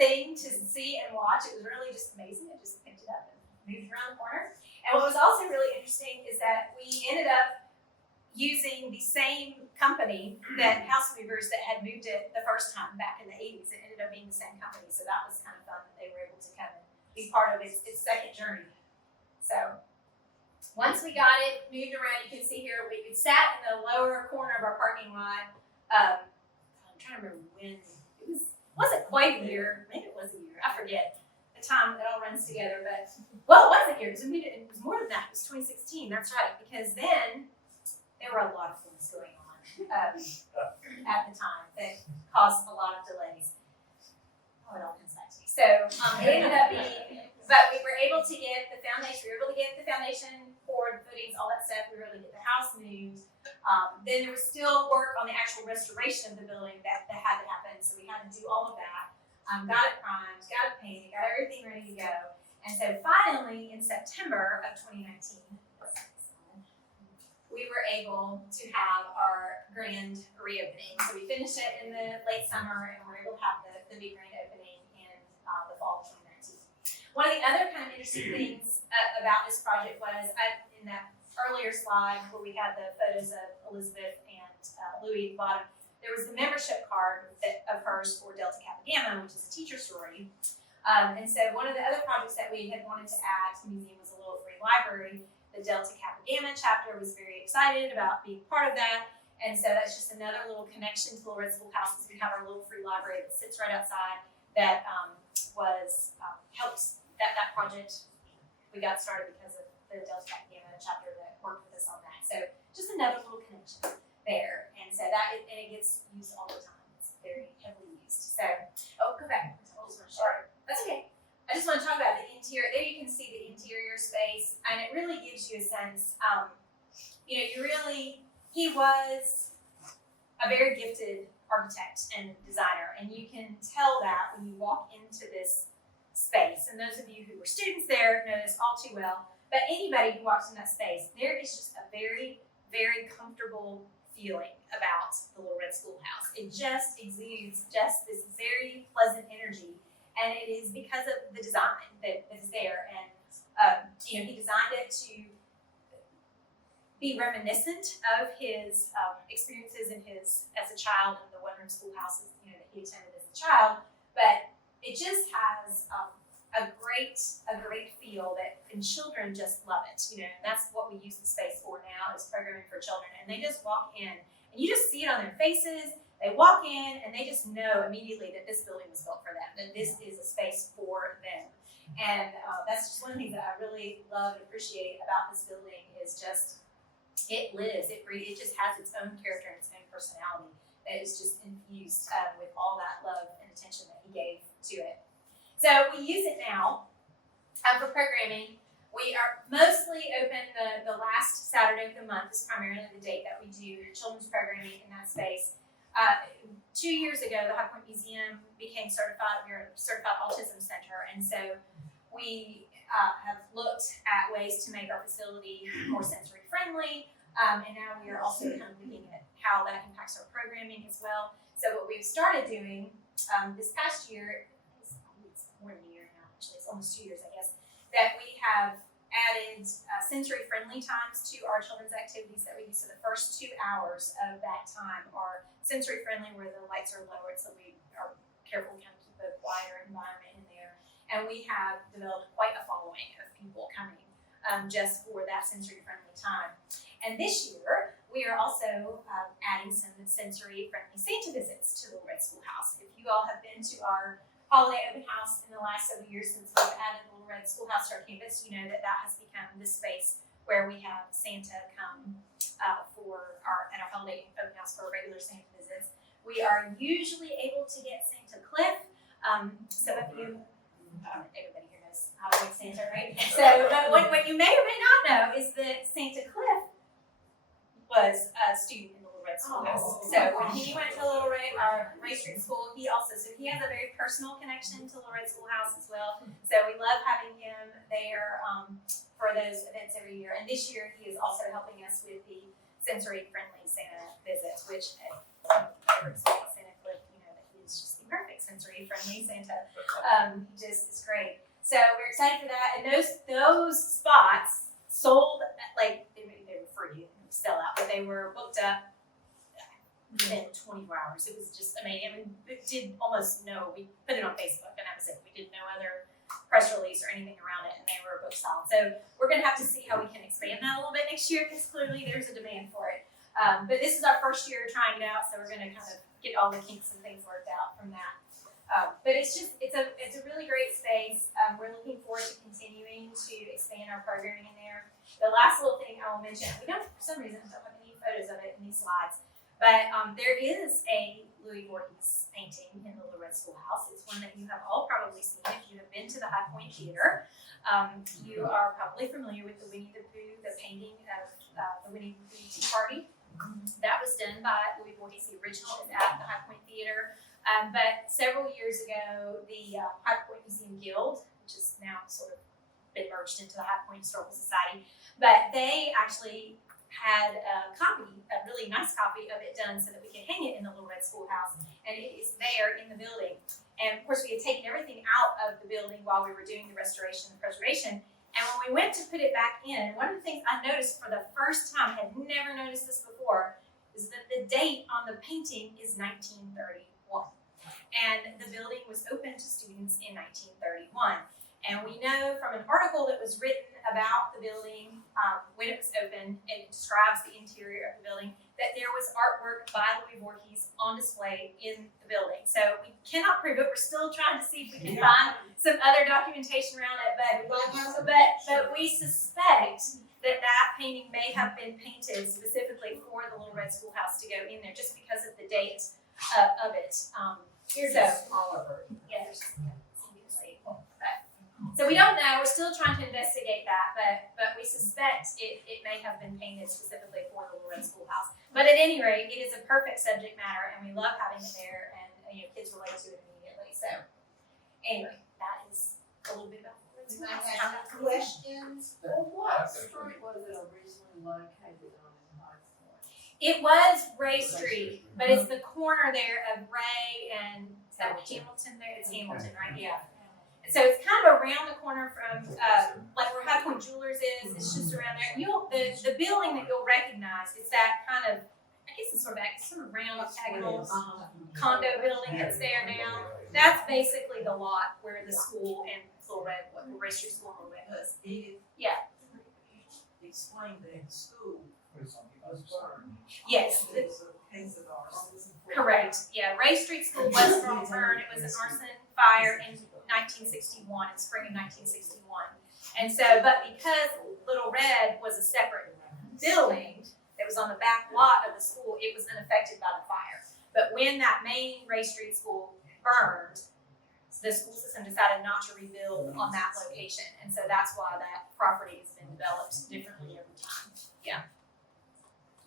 thing to see and watch. It was really just amazing. I just picked it up and moved it around the corner. And what was also really interesting is that we ended up using the same company that House Movers that had moved it the first time back in the 80s. It ended up being the same company, so that was kind of fun that they were able to kind of be part of its second journey. So once we got it moved around, you can see here we sat in the lower corner of our parking lot. I'm trying to remember when. It wasn't quite a year. Maybe it was a year. I forget the time. It all runs together, but well, it was a year. It was more than that. It was 2016. That's right, because then there were a lot of things going on at the time that caused a lot of delays. Oh, it all comes back to me. So it ended up being, but we were able to get the foundation. We were able to get the foundation poured, footings, all that stuff. We were able to get the house moved. Then there was still work on the actual restoration of the building that had to happen. So we had to do all of that. Got it primed, got it painted, got everything ready to go. And so finally, in September of 2019, able to have our grand reopening. So we finished it in the late summer, and we're able to have the big grand opening in the fall of 2019. One of the other kind of interesting things about this project was, in that earlier slide where we had the photos of Elizabeth and Louis at the bottom, there was the membership card of hers for Delta Kappa Gamma, which is a teacher sorority. And so one of the other projects that we had wanted to add to the museum was a little free library. The Delta Kappa Gamma chapter was very excited about being part of that. And so that's just another little connection to Little Red Schoolhouse. We have our little free library that sits right outside that helps that project. We got started because of the Delta Kappa Gamma chapter that worked with us on that. So just another little connection there. And so and it gets used all the time. It's very heavily used. So, go back. I just want to show. That's okay. I just want to talk about the interior. There you can see the interior space, and it really gives you a sense. He was a very gifted architect and designer, and you can tell that when you walk into this space. And those of you who were students there know this all too well. But anybody who walks in that space, there is just a very, very comfortable feeling about the Little Red Schoolhouse. It just exudes just this very pleasant energy. And it is because of the design that is there. And, he designed it to be reminiscent of his experiences as a child in the one-room schoolhouses, that he attended as a child. But it just has a great feel and children just love it, and that's what we use the space for now, is programming for children. And they just walk in, and you just see it on their faces. They walk in and they just know immediately that this building was built for them, that this is a space for them. And that's just one of the things that I really love and appreciate about this building is just, it lives, it breathes, it just has its own character and its own personality that is just infused with all that love and attention that he gave to it. So we use it now for programming. We are mostly open the last Saturday of the month is primarily the date that we do children's programming in that space. 2 years ago, the High Point Museum became certified. We're a certified autism center, and so we have looked at ways to make our facility more sensory friendly. And now we are also kind of looking at how that impacts our programming as well. So what we've started doing this past year, it's more than a year now, actually, it's almost 2 years, I guess, that we have added sensory friendly times to our children's activities that we do. So the first 2 hours of that time are sensory friendly, where the lights are lowered, so we are careful to kind of keep a quieter environment in there. And we have developed quite a following of people coming just for that sensory friendly time. And this year, we are also adding some sensory friendly Santa visits to the Little Red Schoolhouse. If you all have been to our holiday open house in the last several years since we've added the Little Red Schoolhouse to our campus, you know that has become the space where we have Santa come at our holiday open house for regular Santa visits. We are usually able to get Santa Cliff. Some of you, everybody here knows how to make Santa, right? So, but what you may or may not know is that Santa Cliff was a student in the Little Red Schoolhouse. So when he went to Little Red, Ray Street School, he has a very personal connection to Little Red Schoolhouse as well. So we love having him there for those events every year. And this year he is also helping us with the sensory friendly Santa visits, which Santa Cliff, that he is just the perfect sensory friendly Santa. Just is great. So we're excited for that. And those spots sold they were free, sell out, but they were booked up within 24 hours. It was just amazing. I mean, we put it on Facebook and that was it. We did no other press release or anything around it, and they were booked solid. So we're going to have to see how we can expand that a little bit next year, because clearly there's a demand for it. But this is our first year trying it out, so we're going to kind of get all the kinks and things worked out from that. But it's a really great space. We're looking forward to continuing to expand our programming in there. The last little thing I will mention, we don't, for some reason, don't have any photos of it in these slides, but there is a Louis Voorhees painting in the Little Red Schoolhouse. It's one that you have all probably seen if you have been to the High Point Theater. You are probably familiar with the Winnie the Pooh, the painting of the Winnie the Pooh Tea Party. That was done by Louis Voorhees. The original is at the High Point Theater. But several years ago, the High Point Museum Guild, which is now sort of been merged into the High Point Historical Society, but they actually had a really nice copy of it done so that we could hang it in the Little Red Schoolhouse, and it is there in the building. And of course, we had taken everything out of the building while we were doing the restoration and preservation. And when we went to put it back in, one of the things I noticed for the first time, had never noticed this before, is that the date on the painting is 1931. And the building was open to students in 1931. And we know from an article that was written about the building when it was open, and it describes the interior of the building, that there was artwork by Louis Voorhees on display in the building. So we cannot prove it. We're still trying to see if we can find some other documentation around it, but we suspect that painting may have been painted specifically for the Little Red Schoolhouse to go in there, just because of the date of it. Here's a smaller version. Yeah, so we don't know. We're still trying to investigate that, but we suspect it may have been painted specifically for the Little Red Schoolhouse. But at any rate, it is a perfect subject matter, and we love having it there, and kids relate to it immediately. So anyway, that is a little bit about the Little Red Do I Schoolhouse. have any questions? Well, what street was it originally located on in High Point? It was Ray Street, but it's the corner there of Ray and is that Hamilton there? It's Hamilton, right? Yeah. So it's kind of around the corner from like where High Point Jewelers is. It's just around there. The building that you'll recognize, it's that kind of, I guess it's sort of round octagonal condo building that's there now. That's basically the lot where the school and Little Red, what the Ray Street School and Little Red was. Yeah. Explained that school was burned. Yes. It was a case of arson. Correct. Yeah. Ray Street School was burned. It was an arson fire in 1961, in spring of 1961. And so, but because Little Red was a separate building that was on the back lot of the school, it was unaffected by the fire. But when that main Ray Street School burned, the school system decided not to rebuild on that location. And so that's why that property has been developed differently over time. Yeah.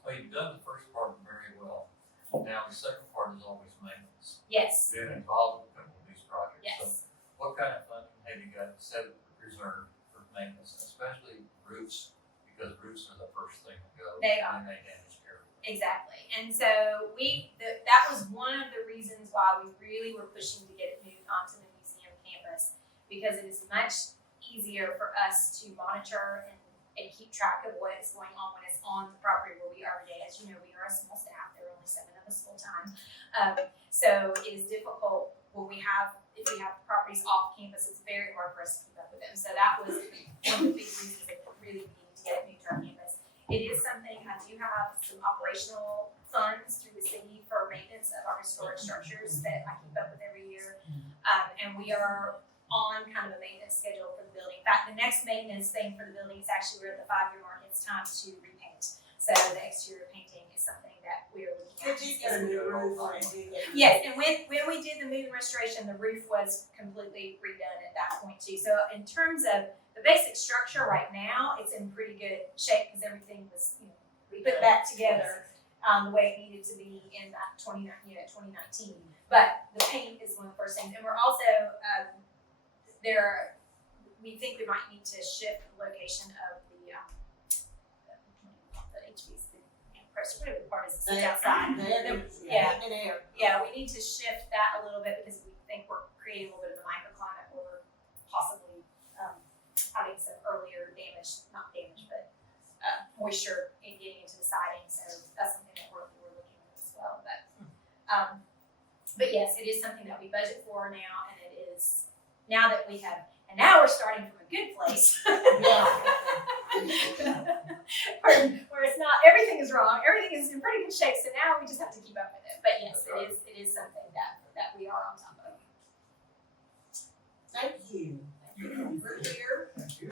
Well, you've done the first part very well. Now, the second part is always maintenance. Yes. Been involved with a couple of these projects. Yes. So what kind of funding have you got set reserved for maintenance, especially roofs? Because roofs are the first thing to go. They are. And they damage terribly. Exactly. And so that was one of the reasons why we really were pushing to get it moved onto the museum campus, because it is much easier for us to monitor and keep track of what is going on when it's on the property where we are today. As you know, we are a small staff. There are only 7 of us full time. So it is difficult when if we have properties off campus, it's very hard for us to keep up with them. So that was one of the big reasons that we really needed to get it moved to our campus. It is something, I do have some operational funds through the city for maintenance of our historic structures that I keep up with every year. And we are on kind of a maintenance schedule for the building. In fact, the next maintenance thing for the building is actually we're at the 5-year mark. It's time to repaint. So the exterior painting is something that we are looking at. Did you get a new roof or anything? Yes, and when we did the move and restoration, the roof was completely redone at that point too. So in terms of the basic structure right now, it's in pretty good shape because everything was put back together the way it needed to be in that 2019. But the paint is one of the first things, and we're also we think we might need to shift the location of the HVAC, whatever the part is that sits outside. Yeah, we need to shift that a little bit because we think we're creating a little bit of a microclimate where we're possibly having some earlier moisture in getting into the siding. So that's something that we're looking at as well. But yes, it is something that we budget for now, and it is now that we have, and now we're starting from a good place. where it's not, everything is wrong, everything is in pretty good shape, so now we just have to keep up with it. But yes, it is something that we are on top of. Thank you. We're here. Thank you.